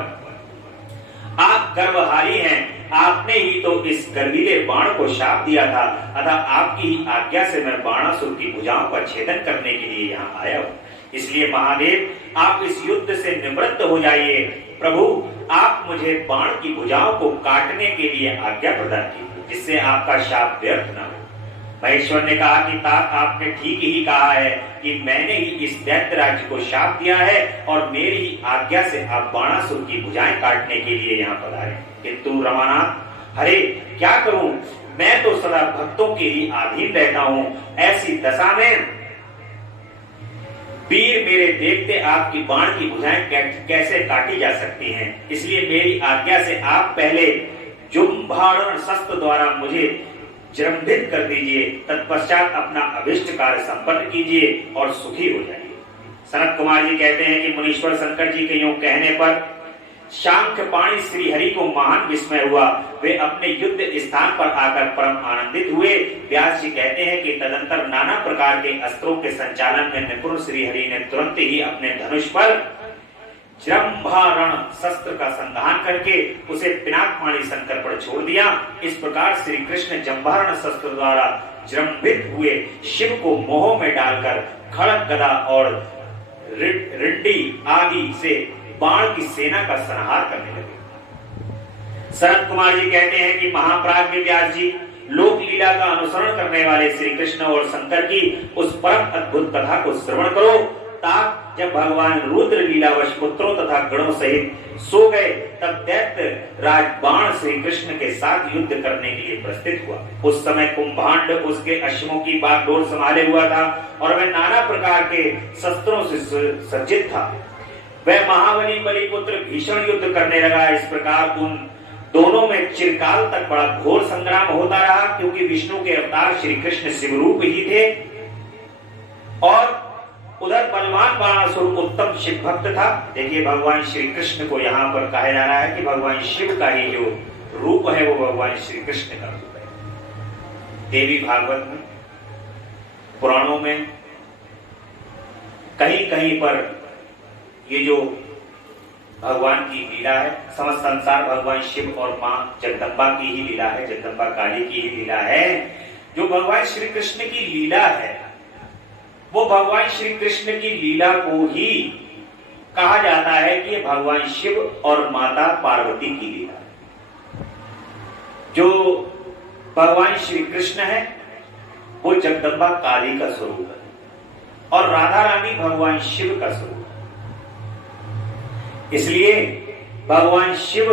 आप गर्वहारी हैं। आपने ही तो इस गर्वीले बाण को शाप दिया था, अतः आपकी ही आज्ञा से मैं बाणासुर की भुजाओं का छेदन करने के लिए यहाँ आया हूँ। इसलिए महादेव, आप इस युद्ध से निवृत्त हो जाइए। प्रभु, आप मुझे बाण की भुजाओं को काटने के लिए आज्ञा प्रदान कीजिए, जिससे आपका शाप व्यर्थ न हो। महेश्वर ने कहा कि तात, आपने ठीक ही कहा है कि मैंने ही इस दैत्य राज्य को शाप दिया है और मेरी ही आज्ञा से आप बाणासुर की भुजाएं काटने के लिए यहाँ पधारे। किंतु रमानाथ, हरे क्या करूं, मैं तो सदा भक्तों के ही अधीन रहता हूँ। ऐसी दशा में वीर मेरे देखते आपकी बाण की भुजाएं कैसे काटी जा सकती हैं। इसलिए मेरी आज्ञा से आप पहले जुम्भारण शस्त्र द्वारा मुझे जृंभित कर दीजिए, तत्पश्चात अपना अभिष्ट कार्य संपन्न कीजिए और सुखी हो जाइए। सनत कुमार जी कहते हैं कि मुनीश्वर शंकर जी के यूं कहने पर शांखपाणी श्री हरि को महान विस्मय हुआ। वे अपने युद्ध स्थान पर आकर परम आनंदित हुए। व्यास जी कहते हैं कि तदंतर नाना प्रकार के अस्त्रों के संचालन में निपुण श्री हरि ने तुरंत ही अपने धनुष पर जृंभारण शस्त्र का संधान करके उसे पिनाकपाणी शंकर पर छोड़ दिया। इस प्रकार श्री कृष्ण जंभारण शस्त्र द्वारा जृंभित हुए शिव को मोह में डालकर खड़ग गदा और रिड्डी आदि से बाण की सेना का संहार करने लगे। शरद कुमार जी कहते हैं कि महाप्राज्ञ व्यास जी, लोक लीला का अनुसरण करने वाले श्री कृष्ण और शंकर की उस परम अद्भुत कथा को श्रवण करो। ताप जब भगवान रुद्र लीलावश पुत्रों तथा गणों सहित सो गए, तब दैत्य राज बाण श्री कृष्ण के साथ युद्ध करने के लिए प्रस्थित हुआ। उस समय कुंभांड उसके अश्वों की बागडोर संभाले हुआ था और वह नाना प्रकार के शस्त्रों से सज्जित था। वह महाबली बलिपुत्र भीषण युद्ध करने लगा। इस प्रकार उन दोनों में चिरकाल तक बड़ा घोर संग्राम होता रहा, क्योंकि विष्णु के अवतार श्री कृष्ण शिवरूप ही थे और उधर बलवान बाणासुर उत्तम शिव भक्त था। देखिए, भगवान श्री कृष्ण को यहाँ पर कहा जा रहा है कि भगवान शिव का ही जो रूप है वो भगवान श्री कृष्ण का रूप है। देवी भागवत में, पुराणों में कहीं कहीं पर ये जो भगवान की लीला है। समस्त संसार भगवान शिव और मां जगदम्बा की ही लीला है, जगदम्बा काली की ही लीला है। जो भगवान श्री कृष्ण की लीला है वो भगवान श्री कृष्ण की लीला को ही कहा जाता है कि ये भगवान शिव और माता पार्वती की लीला है। जो भगवान श्री कृष्ण है वो जगदम्बा काली का स्वरूप है और राधा रानी भगवान शिव का स्वरूप है। इसलिए भगवान शिव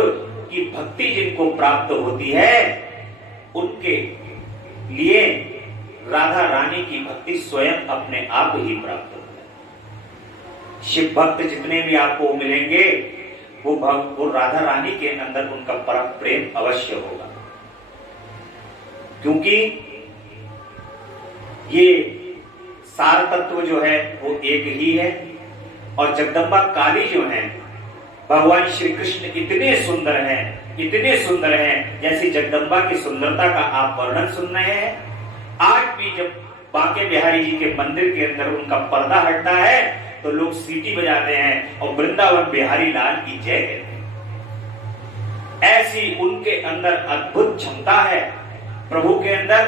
की भक्ति जिनको प्राप्त होती है उनके लिए राधा रानी की भक्ति स्वयं अपने आप ही प्राप्त होती है। शिव भक्त जितने भी आपको मिलेंगे वो राधा रानी के अंदर उनका परम प्रेम अवश्य होगा, क्योंकि ये सार तत्व जो है वो एक ही है। और जगदम्बा काली जो है भगवान श्री कृष्ण इतने सुंदर हैं, इतने सुंदर हैं, जैसी जगदम्बा की सुंदरता का आप वर्णन सुन रहे हैं। आज भी जब बांके बिहारी जी के मंदिर के अंदर उनका पर्दा हटता है तो लोग सीटी बजाते हैं और वृंदावन बिहारी लाल की जय कहते हैं। ऐसी उनके अंदर अद्भुत क्षमता है। प्रभु के अंदर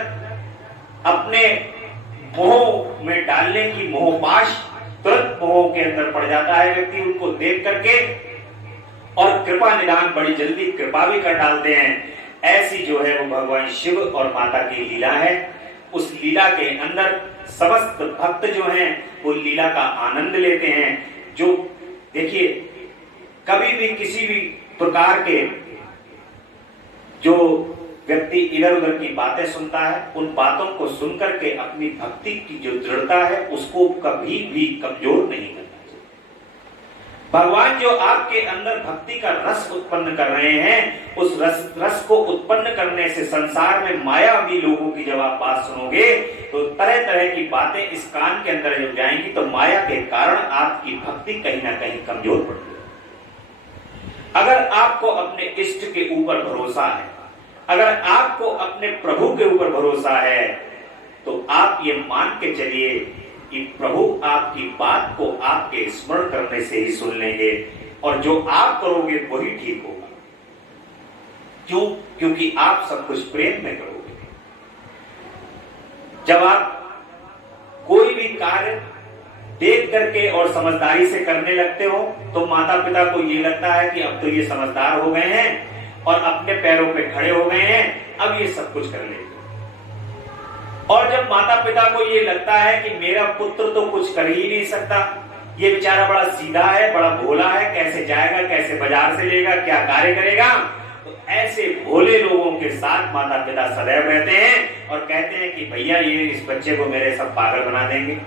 अपने मोह में डालने की मोहपाश तुरंत मोह के अंदर पड़ जाता है व्यक्ति उनको देख करके, और कृपा निदान बड़ी जल्दी कृपा भी कर डालते हैं। ऐसी जो है वो भगवान शिव और माता की लीला है। उस लीला के अंदर समस्त भक्त जो हैं वो लीला का आनंद लेते हैं। जो देखिए कभी भी किसी भी प्रकार के जो व्यक्ति इधर उधर की बातें सुनता है उन बातों को सुनकर के अपनी भक्ति की जो दृढ़ता है उसको कभी भी कमजोर नहीं करना चाहिए। भगवान जो आपके अंदर भक्ति का रस उत्पन्न कर रहे हैं उस रस को उत्पन्न करने से संसार में मायावी लोगों की जब आप बात सुनोगे तो तरह तरह की बातें इस कान के अंदर जब जाएंगी तो माया के कारण आपकी भक्ति कहीं ना कहीं कमजोर पड़ती है। अगर आपको अपने इष्ट के ऊपर भरोसा है, अगर आपको अपने प्रभु के ऊपर भरोसा है तो आप ये मान के चलिए कि प्रभु आपकी बात को आपके स्मरण करने से ही सुन लेंगे और जो आप करोगे वही ठीक होगा। क्यों? क्योंकि आप सब कुछ प्रेम में करोगे। जब आप कोई भी कार्य देख करके और समझदारी से करने लगते हो तो माता पिता को ये लगता है कि अब तो ये समझदार हो गए हैं और अपने पैरों पे खड़े हो गए हैं, अब ये सब कुछ कर लेंगे। और जब माता पिता को ये लगता है कि मेरा पुत्र तो कुछ कर ही नहीं सकता, ये बेचारा बड़ा सीधा है, बड़ा भोला है, कैसे जाएगा, कैसे बाजार से लेगा, क्या कार्य करेगा, तो ऐसे भोले लोगों के साथ माता पिता सदैव रहते हैं और कहते हैं कि भैया ये इस बच्चे को मेरे सब पागल बना देंगे।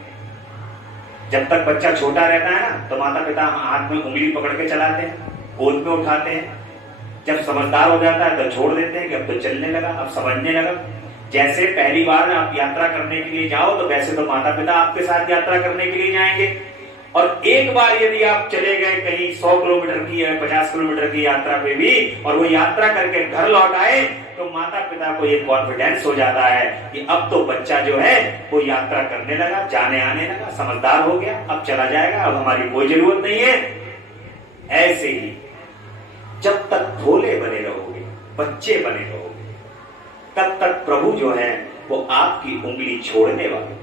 जब तक बच्चा छोटा रहता है ना तो माता पिता हाथ में उंगली पकड़ के चलाते हैं, गोद में उठाते हैं। जब समझदार हो जाता है तो छोड़ देते हैं कि अब तो चलने लगा, अब समझने लगा। जैसे पहली बार आप यात्रा करने के लिए जाओ तो वैसे तो माता पिता आपके साथ यात्रा करने के लिए जाएंगे, और एक बार यदि आप चले गए कहीं 100 किलोमीटर की या 50 किलोमीटर की यात्रा पे भी और वो यात्रा करके घर लौट आए तो माता पिता को ये कॉन्फिडेंस हो जाता है कि अब तो बच्चा जो है वो यात्रा करने लगा, जाने आने लगा, समझदार हो गया, अब चला जाएगा, अब हमारी कोई जरूरत नहीं है। ऐसे ही जब तक भोले बने रहोगे, बच्चे बने रहोगे, तब तक प्रभु जो है वो आपकी उंगली छोड़ने वाले नहीं।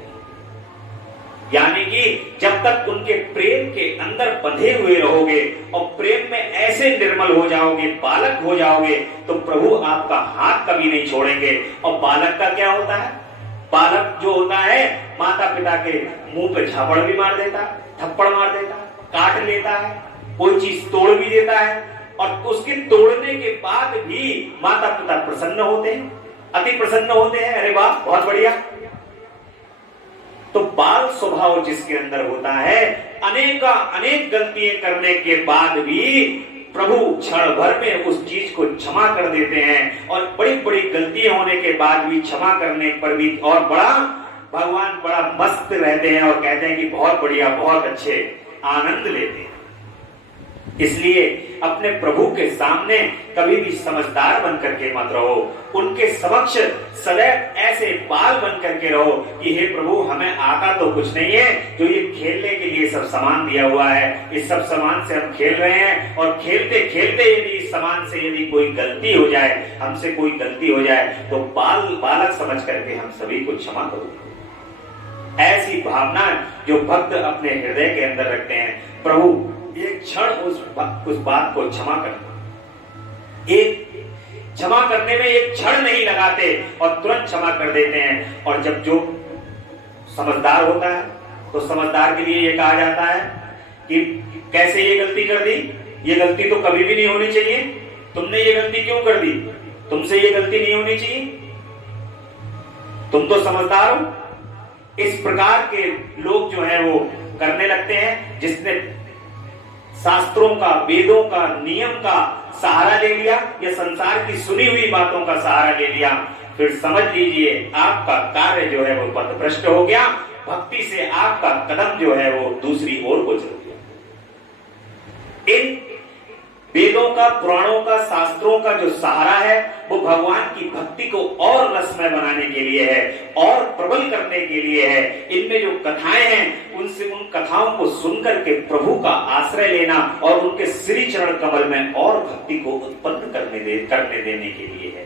यानी कि जब तक उनके प्रेम के अंदर बंधे हुए रहोगे और प्रेम में ऐसे निर्मल हो जाओगे, बालक हो जाओगे, तो प्रभु आपका हाथ कभी नहीं छोड़ेंगे। और बालक का क्या होता है? बालक जो होता है माता पिता के मुंह पे झापड़ भी मार देता, थप्पड़ मार देता, काट लेता है, कोई चीज तोड़ भी देता है, और उसके तोड़ने के बाद भी माता पिता प्रसन्न होते हैं, अति प्रसन्न होते हैं। अरे वाह, बहुत बढ़िया। तो बाल स्वभाव जिसके अंदर होता है, अनेक गलतियां करने के बाद भी प्रभु क्षण भर में उस चीज को क्षमा कर देते हैं, और बड़ी बड़ी गलतियां होने के बाद भी क्षमा करने पर भी और बड़ा भगवान बड़ा मस्त रहते हैं और कहते हैं कि बहुत बढ़िया, बहुत अच्छे, आनंद लेते हैं। इसलिए अपने प्रभु के सामने कभी भी समझदार बन करके मत रहो, उनके समक्ष सदैव ऐसे बाल बन करके रहो कि हे प्रभु, हमें आता तो कुछ नहीं है, जो ये खेलने के लिए सब सामान दिया हुआ है, इस सब सामान से हम खेल रहे हैं, और खेलते खेलते यदि इस सामान से यदि कोई गलती हो जाए, हमसे कोई गलती हो जाए, तो बालक समझ करके हम सभी को क्षमा करो। ऐसी भावना जो भक्त अपने हृदय के अंदर रखते हैं, प्रभु एक क्षण उस बात को क्षमा करना, एक क्षमा करने में एक क्षण नहीं लगाते और तुरंत क्षमा कर देते हैं। और जब जो समझदार होता है तो समझदार के लिए ये कहा जाता है कि कैसे ये गलती कर दी, ये गलती तो कभी भी नहीं होनी चाहिए, तुमने ये गलती क्यों कर दी, तुमसे ये गलती नहीं होनी चाहिए, तुम तो समझदार हो। इस प्रकार के लोग जो है वो करने लगते हैं, जिसने शास्त्रों का, वेदों का, नियम का सहारा ले लिया या संसार की सुनी हुई बातों का सहारा ले लिया, फिर समझ लीजिए आपका कार्य जो है वो पथभ्रष्ट हो गया, भक्ति से आपका कदम जो है वो दूसरी ओर को चल गया। इन वेदों का, पुराणों का, शास्त्रों का जो सहारा है वो भगवान की भक्ति को और रसमय बनाने के लिए है, और प्रबल करने के लिए है। इनमें जो कथाएं हैं, उनसे उन कथाओं को सुनकर के प्रभु का आश्रय लेना और उनके श्री चरण कमल में और भक्ति को उत्पन्न करने देने के लिए है।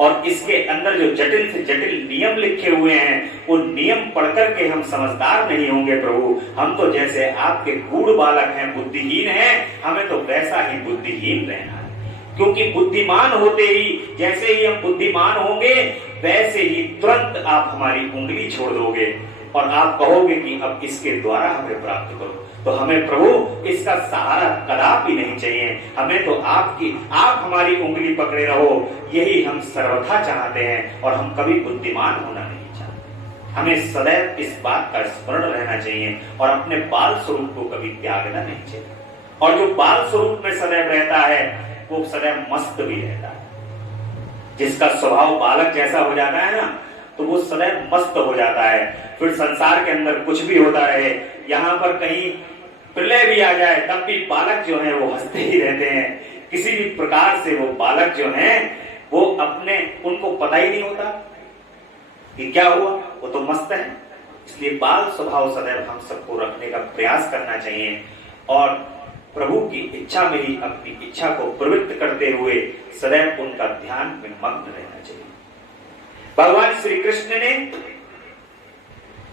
और इसके अंदर जो जटिल से जटिल नियम लिखे हुए हैं, वो नियम पढ़कर के हम समझदार नहीं होंगे प्रभु, हम तो जैसे आपके गूढ़ बालक हैं, बुद्धिहीन हैं, हमें तो वैसा ही बुद्धिहीन रहना है। क्योंकि बुद्धिमान होते ही, जैसे ही हम बुद्धिमान होंगे, वैसे ही तुरंत आप हमारी उंगली छोड़ दोगे और आप कहोगे कि अब इसके द्वारा हमें प्राप्त करो। तो हमें प्रभु इसका सहारा कदापि नहीं चाहिए, हमें तो आप हमारी उंगली पकड़े रहो, यही हम सर्वथा चाहते हैं, और हम कभी बुद्धिमान होना नहीं चाहते। हमें सदैव इस बात का स्मरण रहना चाहिए और अपने बाल स्वरूप को कभी त्यागना नहीं चाहिए। और जो बाल स्वरूप में सदैव रहता है वो सदैव मस्त भी रहता है। जिसका स्वभाव बालक जैसा हो जाता है ना, तो वो सदैव मस्त हो जाता है। फिर संसार के अंदर कुछ भी होता रहे, यहाँ पर कहीं प्रलय भी आ जाए, तब भी बालक जो है वो हंसते ही रहते हैं। किसी भी प्रकार से वो बालक जो है वो उनको पता ही नहीं होता कि क्या हुआ, वो तो मस्त है। इसलिए बाल स्वभाव सदैव हम सबको रखने का प्रयास करना चाहिए और प्रभु की इच्छा में ही अपनी इच्छा को प्रवृत्त करते हुए सदैव उनका ध्यान में मग्न रहना चाहिए। भगवान श्री कृष्ण ने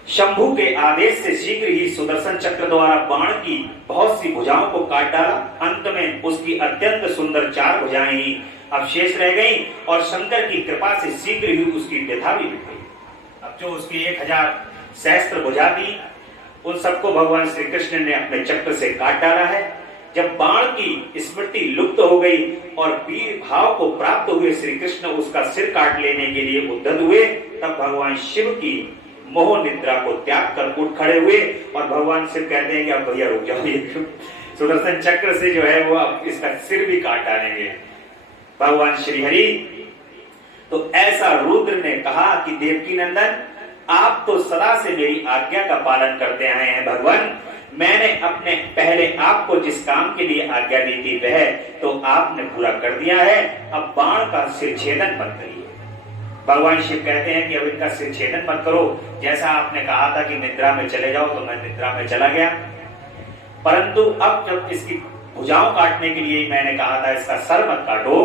शंभु के आदेश से शीघ्र ही सुदर्शन चक्र द्वारा बाण की बहुत सी भुजाओं को काट डाला। अंत में उसकी अत्यंत सुंदर 4 भुजाएं ही अवशेष रह गईं और शंकर की कृपा से शीघ्र ही उसकी व्यथा भी मिट गई। अब जो उसकी 1000 सहस्त्र भुजा थी, उन सबको भगवान श्री कृष्ण ने अपने चक्र से काट डाला है। जब बाण की स्मृति लुप्त हो गई और वीर भाव को प्राप्त हुए श्री कृष्ण उसका सिर काट लेने के लिए उद्यत हुए, तब भगवान शिव की मोह निद्रा को त्याग कर उठ खड़े हुए और भगवान शिव कहते हैं कि अब भैया रुक जाओ, सुदर्शन चक्र से जो है वो अब इसका सिर भी काट डालेंगे। भगवान श्री हरि तो ऐसा रुद्र ने कहा कि देवकी नंदन, आप तो सदा से मेरी आज्ञा का पालन करते आए हैं भगवान, मैंने अपने पहले आपको जिस काम के लिए आज्ञा दी थी वह तो आपने पूरा कर दिया है, अब बाण का सिर छेदन मत करिए। भगवान शिव कहते हैं कि अब इनका सिर छेदन मत करो, जैसा आपने कहा था कि निद्रा में चले जाओ तो मैं निद्रा में चला गया, परंतु अब जब इसकी भुजाओं काटने के लिए मैंने कहा था इसका सर मत काटो,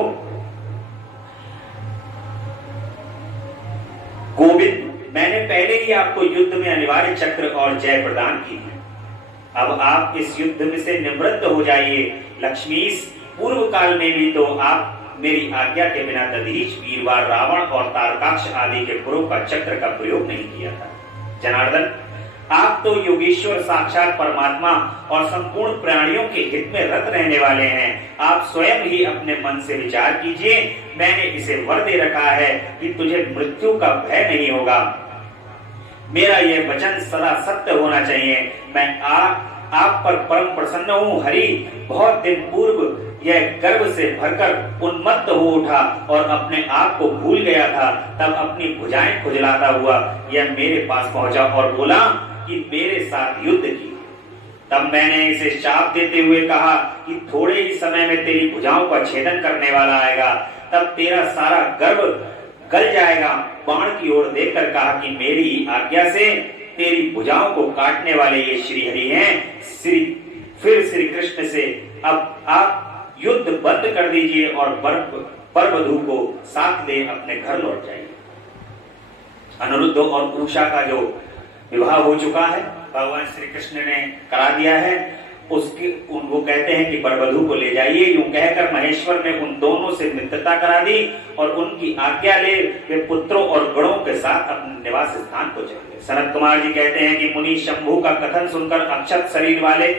गोविंद मैंने पहले ही आपको युद्ध में अनिवार्य चक्र और जय प्रदान की है, अब आप इस युद्ध में से निवृत्त हो जाइए। लक्ष्मीश, पूर्व काल में भी तो आप मेरी आज्ञा के बिना दधीच, वीरवार, रावण और तारकाक्ष आदि के पुरों का चक्र का प्रयोग नहीं किया था। जनार्दन, आप तो योगेश्वर साक्षात परमात्मा और संपूर्ण प्राणियों के हित में रत रहने वाले हैं, आप स्वयं ही अपने मन से विचार कीजिए। मैंने इसे वर दे रखा है कि तुझे मृत्यु का भय नहीं होगा, मेरा यह वचन सदा सत्य होना चाहिए। मैं आप पर परम प्रसन्न हूँ हरि। बहुत दिन पूर्व यह गर्व से भरकर उन्मत्त हो उठा और अपने आप को भूल गया था, तब अपनी भुजाएं खुजलाता हुआ यह मेरे पास पहुंचा और बोला कि मेरे साथ युद्ध की। तब मैंने इसे शाप देते हुए कहा कि थोड़े ही समय में तेरी भुजाओं का छेदन करने वाला आएगा, तब तेरा सारा गर्व गल जाएगा। बाण की ओर देखकर कहा कि मेरी आज्ञा से तेरी भुजाओं को काटने वाले ये श्री हरि हैं। फिर श्री कृष्ण से अब आप युद्ध बंद कर दीजिए और बरबधू को साथ ले अपने घर लौट जाइए। अनिरुद्ध और उषा का जो विवाह हो चुका है, भगवान श्री कृष्ण ने करा दिया है, उसके वो कहते हैं कि बरबधू को ले जाइए। यूं कहकर महेश्वर ने उन दोनों से मित्रता करा दी और उनकी आज्ञा ले वे पुत्रों और गणों के साथ अपने निवास स्थान को चले गए। सनत कुमार जी कहते हैं कि मुनि शंभू का कथन सुनकर अक्षत शरीर वाले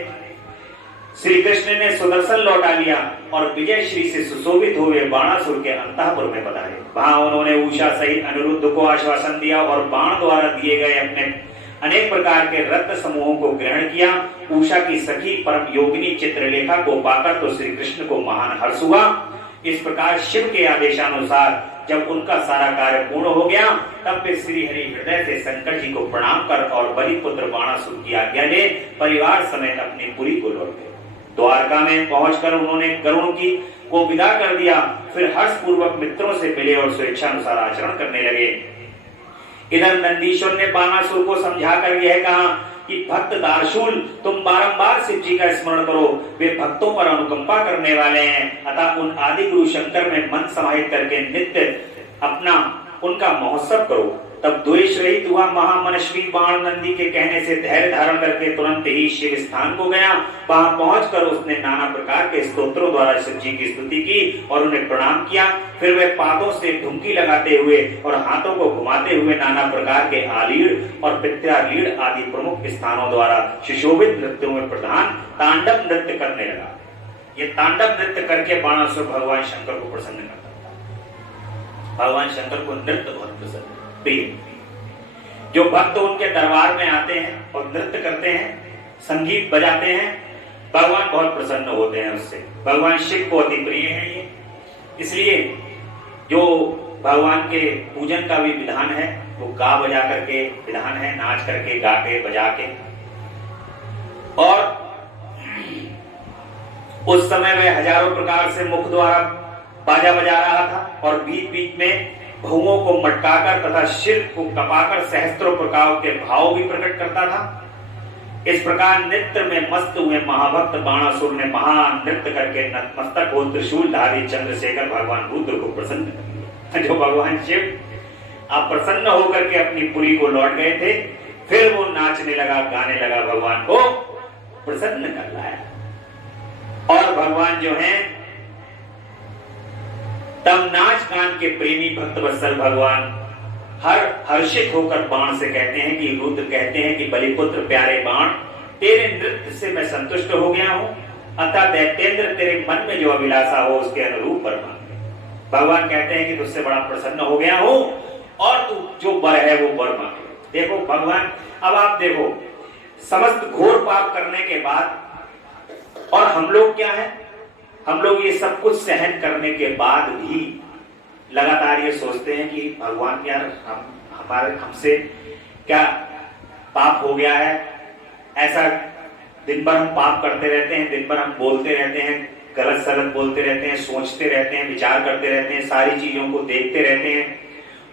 श्री कृष्ण ने सुदर्शन लौटा लिया और विजय श्री से सुशोभित हुए बाणासुर के अंतःपुर में पधारे। वहां उन्होंने उषा सहित अनिरुद्ध को आश्वासन दिया और बाण द्वारा दिए गए अपने अनेक प्रकार के रत्न समूहों को ग्रहण किया। उषा की सखी परम योगिनी चित्रलेखा को पाकर तो श्री कृष्ण को महान हर्ष हुआ। इस प्रकार शिव के आदेशानुसार जब उनका सारा कार्य पूर्ण हो गया, तब वे श्री हरि हृदय से शंकर जी को प्रणाम कर और बलिपुत्र बाणासुर की आज्ञा ले परिवार समेत अपनी पुरी को लौट गए। द्वारका में पहुंचकर उन्होंने गरुण की को विदा कर दिया। फिर हर्ष पूर्वक मित्रों से मिले और स्वेच्छानुसार आचरण करने लगे। इधर नंदीश्वर ने बाणासुर को समझाकर यह कहा कि भक्त दार्शूल, तुम बारंबार शिव जी का स्मरण करो, वे भक्तों पर अनुकंपा करने वाले हैं। अतः उन आदि गुरु शंकर में मन समाहित करके नित्य अपना उनका महोत्सव करो। तब द्वेष रहित हुआ महामनस्वी बाण नंदी के कहने से धैर्य धारण करके तुरंत ही शिव स्थान को गया। वहां पहुंचकर उसने नाना प्रकार के स्तोत्रों द्वारा शिव जी की स्तुति की और उन्हें प्रणाम किया। फिर वे पादों से ढुमकी लगाते हुए और हाथों को घुमाते हुए नाना प्रकार के आलीड़ और पित्यालीड़ आदि प्रमुख स्थानों द्वारा सुशोभित नृत्यों में प्रधान तांडव नृत्य करने लगा। ये तांडव नृत्य करके बाणासुर भगवान शंकर को प्रसन्न करता था। भगवान शंकर को नृत्य बहुत पसंद है। जो भक्त उनके दरबार में आते हैं और नृत्य करते हैं, संगीत बजाते हैं, भगवान बहुत प्रसन्न होते हैं उससे। भगवान शिव को अति प्रिय है ये। इसलिए जो भगवान के पूजन का भी विधान है वो गा बजा करके विधान है, नाच करके, गा के, बजा के। और उस समय में हजारों प्रकार से मुख द्वारा बाजा बजा रहा था और बीच बीच में भौओं को मटकाकर तथा सिर को कपाकर सहस्त्रों प्रकार के भाव भी प्रकट करता था। इस प्रकार नृत्य में मस्त हुए महाभक्त बाणासुर ने महान नृत्य करके नतमस्तक हो त्रिशूलधारी चंद्रशेखर भगवान रुद्र को प्रसन्न कर दिया। जो भगवान शिव आप प्रसन्न होकर के अपनी पुरी को लौट गए थे, फिर वो नाचने लगा, गाने लगा, भगवान को प्रसन्न कर लाया। और भगवान जो है तब नाच गान के प्रेमी भक्त वत्सल भगवान हर्षित होकर बाण से कहते हैं कि रुद्र कहते हैं कि बलिपुत्र प्यारे बाण, तेरे नृत्य से मैं संतुष्ट हो गया हूं, अतः दैत्येंद्र तेरे मन में जो अभिलाषा हो उसके अनुरूप वर मांगे। भगवान कहते हैं कि तुझसे बड़ा प्रसन्न हो गया हूं और तू जो वर है वो वर मांगे। देखो भगवान, अब आप देखो समस्त घोर पाप करने के बाद और हम लोग क्या है, हम लोग ये सब कुछ सहन करने के बाद भी लगातार ये सोचते हैं कि भगवान यार हमसे क्या पाप हो गया है। ऐसा दिन भर हम पाप करते रहते हैं, दिन भर हम बोलते रहते हैं, गलत सलत बोलते रहते हैं, सोचते रहते हैं, विचार करते रहते हैं, सारी चीजों को देखते रहते हैं।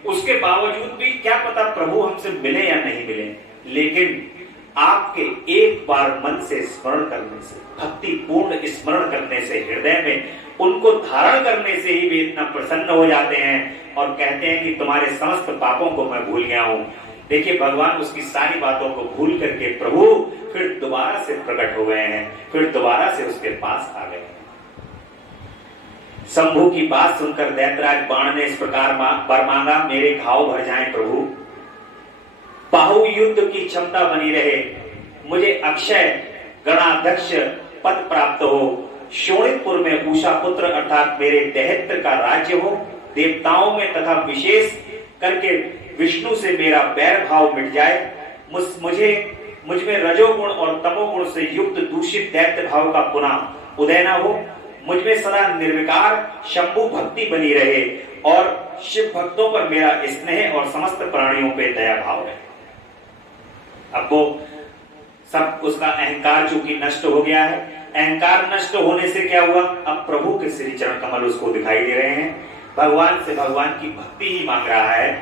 उसके बावजूद भी क्या पता प्रभु हमसे मिले या नहीं मिले, लेकिन आपके एक बार मन से स्मरण करने से, भक्ति पूर्ण स्मरण करने से, हृदय में उनको धारण करने से ही वे इतना प्रसन्न हो जाते हैं और कहते हैं कि तुम्हारे समस्त पापों को मैं भूल गया हूं। देखिए भगवान उसकी सारी बातों को भूल करके प्रभु फिर दोबारा से प्रकट हो गए हैं, फिर दोबारा से उसके पास आ गए। शंभू की बात सुनकर दैत्यराज बाण ने इस प्रकार वर मांगा, मेरे घाव भर जाएं प्रभु, बाहु युद्ध की क्षमता बनी रहे, मुझे अक्षय गणाध्यक्ष पद प्राप्त हो, शोणितपुर में उषा पुत्र अर्थात मेरे दैहत्र का राज्य हो, देवताओं में तथा विशेष करके विष्णु से मेरा बैर भाव मिट जाए, मुझ में रजोगुण और तमोगुण से युक्त दूषित दैत्य भाव का पुनः उदय न हो, मुझ में सदा निर्विकार शंभु भक्ति बनी रहे और शिव भक्तों पर मेरा स्नेह और समस्त प्राणियों पे दया भाव रहे। आपको सब उसका अहंकार चूंकि नष्ट हो गया है, अहंकार नष्ट होने से क्या हुआ, अब प्रभु के श्री चरण कमल उसको दिखाई दे रहे हैं, भगवान से भगवान की भक्ति ही मांग रहा है।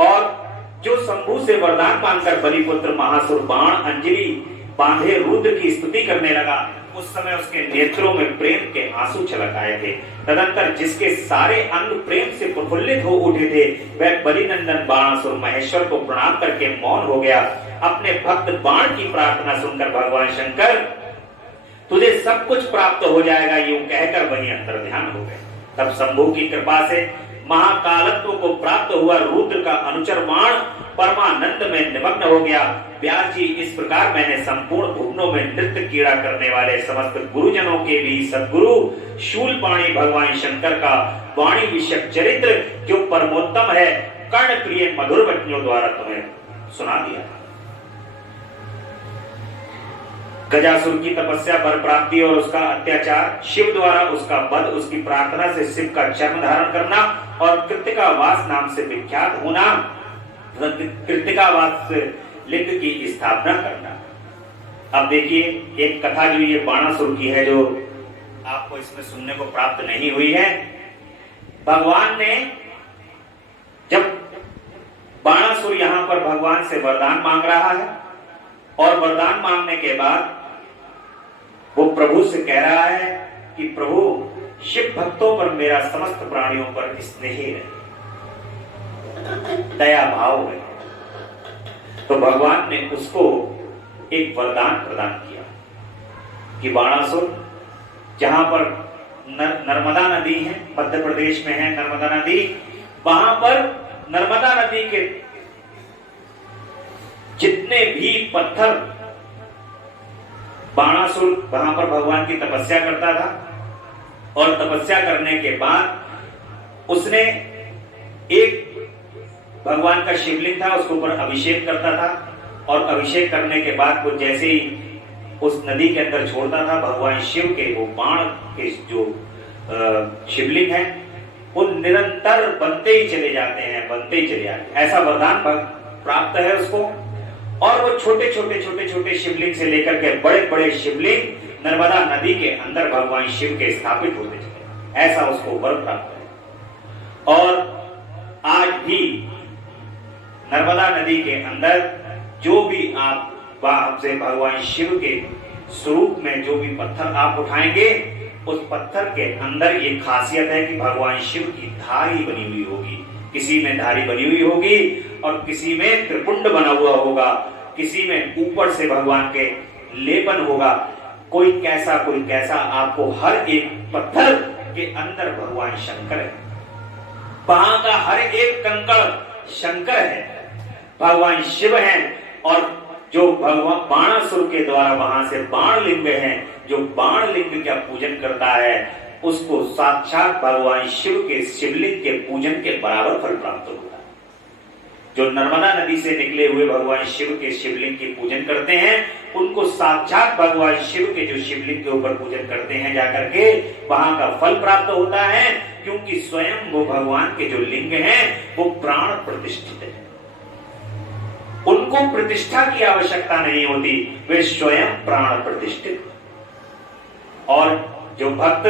और जो शंभु से वरदान मांगकर बलिपुत्र महासुर बाण अंजलि बांधे रुद्र की स्तुति करने लगा, उस समय उसके नेत्रों में प्रेम के आंसू छलक आए थे। तदंतर जिसके सारे अंग प्रेम से प्रफुल्लित हो उठे थे, वह बलिनंदन बाणासुर महेश्वर को प्रणाम करके मौन हो गया। अपने भक्त बाण की प्रार्थना सुनकर भगवान शंकर तुझे सब कुछ प्राप्त हो जाएगा यूं कहकर वहीं अंतर ध्यान हो गए। तब शंभु की कृपा से महाकालत्व को प्राप्त हुआ रुद्र का अनुचर बाण परमानंद में निमग्न हो गया। व्यास जी, इस प्रकार मैंने संपूर्ण भुवनों में नृत्य कीड़ा करने वाले समस्त गुरुजनों के भी सद्गुरु शूलपाणी भगवान शंकर का वाणी विषयक चरित्र जो परमोत्तम है कर्ण प्रिय मधुर वचनों द्वारा तुम्हें सुना दिया। गजासुर की तपस्या, वर प्राप्ति और उसका अत्याचार, शिव द्वारा उसका वध, उसकी प्रार्थना से शिव का चर्म धारण करना और कृत्तिकावास नाम से विख्यात होना, कृत्तिकावास लिंग की स्थापना करना। अब देखिए एक कथा जो ये बाणासुर की है, जो आपको इसमें सुनने को प्राप्त नहीं हुई है। भगवान ने जब बाणासुर यहां पर भगवान से वरदान मांग रहा है और वरदान मांगने के बाद वो प्रभु से कह रहा है कि प्रभु शिव भक्तों पर मेरा समस्त प्राणियों पर स्नेह है, दया भाव है। तो भगवान ने उसको एक वरदान प्रदान किया कि बाणासुर, जहां पर नर्मदा नदी है, मध्य प्रदेश में है नर्मदा नदी, वहां पर नर्मदा नदी के जितने भी पत्थर, बाणासुर वहां पर भगवान की तपस्या करता था और तपस्या करने के बाद उसने एक भगवान का शिवलिंग था उसके ऊपर अभिषेक करता था और अभिषेक करने के बाद वो जैसे ही उस नदी के अंदर छोड़ता था, भगवान शिव के वो बाण के जो शिवलिंग है वो निरंतर बनते ही चले जाते हैं, बनते ही चले जाते हैं। ऐसा वरदान प्राप्त है उसको। और वो छोटे छोटे शिवलिंग से लेकर के बड़े बड़े शिवलिंग नर्मदा नदी के अंदर भगवान शिव के स्थापित होते चले, ऐसा उसको वर प्राप्त है। और आज भी नर्मदा नदी के अंदर जो भी आप वहां से भगवान शिव के स्वरूप में जो भी पत्थर आप उठाएंगे, उस पत्थर के अंदर ये खासियत है कि भगवान शिव की धारी बनी हुई होगी, किसी में धारी बनी हुई होगी और किसी में त्रिपुंड बना हुआ होगा, किसी में ऊपर से भगवान के लेपन होगा। कोई कैसा आपको हर एक पत्थर के अंदर भगवान शंकर है, वहां का हर एक कंकड़ शंकर है, भगवान शिव है। और जो भगवान बाणासुर के द्वारा वहां से बाण लिंग है, जो बाण लिंग का पूजन करता है उसको साक्षात भगवान शिव के शिवलिंग के पूजन के बराबर फल प्राप्त होता है। जो नर्मदा नदी से निकले हुए भगवान शिव के शिवलिंग की पूजन करते हैं, उनको साक्षात भगवान शिव के जो शिवलिंग के ऊपर पूजन करते हैं जाकर के, वहां का फल प्राप्त होता है, क्योंकि स्वयं वो भगवान के जो लिंग हैं वो प्राण प्रतिष्ठित है। उनको प्रतिष्ठा की आवश्यकता नहीं होती, वे स्वयं प्राण प्रतिष्ठित। और जो भक्त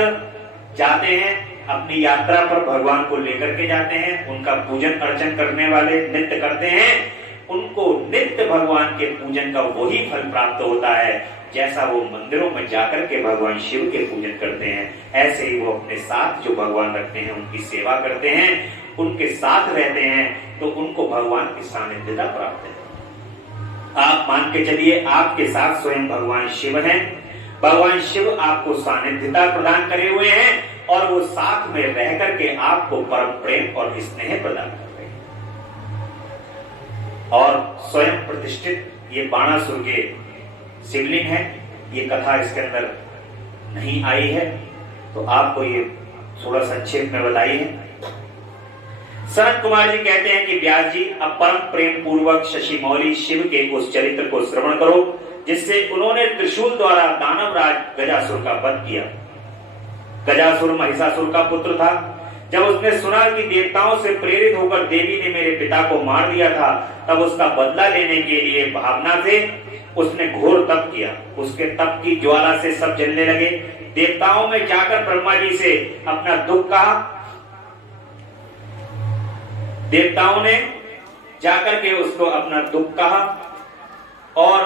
जाते हैं अपनी यात्रा पर, भगवान को लेकर के जाते हैं, उनका पूजन अर्चन करने वाले नित्य करते हैं, उनको नित्य भगवान के पूजन का वही फल प्राप्त होता है जैसा वो मंदिरों में जाकर के भगवान शिव के पूजन करते हैं। ऐसे ही वो अपने साथ जो भगवान रखते हैं उनकी सेवा करते हैं, उनके साथ रहते हैं, तो उनको भगवान की सानिध्यता प्राप्त है। आप मान के चलिए आपके साथ स्वयं भगवान शिव हैं, भगवान शिव आपको सानिध्यता प्रदान करे हुए हैं और वो साथ में रह करके आपको परम प्रेम और स्नेह प्रदान कर रहे हैं। और स्वयं प्रतिष्ठित ये बाणासुर के शिवलिंग है, ये कथा इसके अंदर नहीं आई है, तो आपको ये थोड़ा संक्षेप में बताई है। सनत कुमार जी कहते हैं कि व्यास जी, अब परम प्रेम पूर्वक शशि मौली शिव के उस चरित्र को श्रवण करो जिससे उन्होंने त्रिशूल द्वारा दानवराज गजासुर का वध किया। गजासुर महिषासुर का पुत्र था, जब उसने सुना कि देवताओं से प्रेरित होकर देवी ने मेरे पिता को मार दिया था, तब उसका बदला लेने के लिए भावना से उसने घोर तप किया। उसके तप की ज्वाला से सब जलने लगे। देवताओं में जाकर ब्रह्मा जी से अपना दुख कहा। देवताओं ने जाकर के उसको अपना दुख कहा और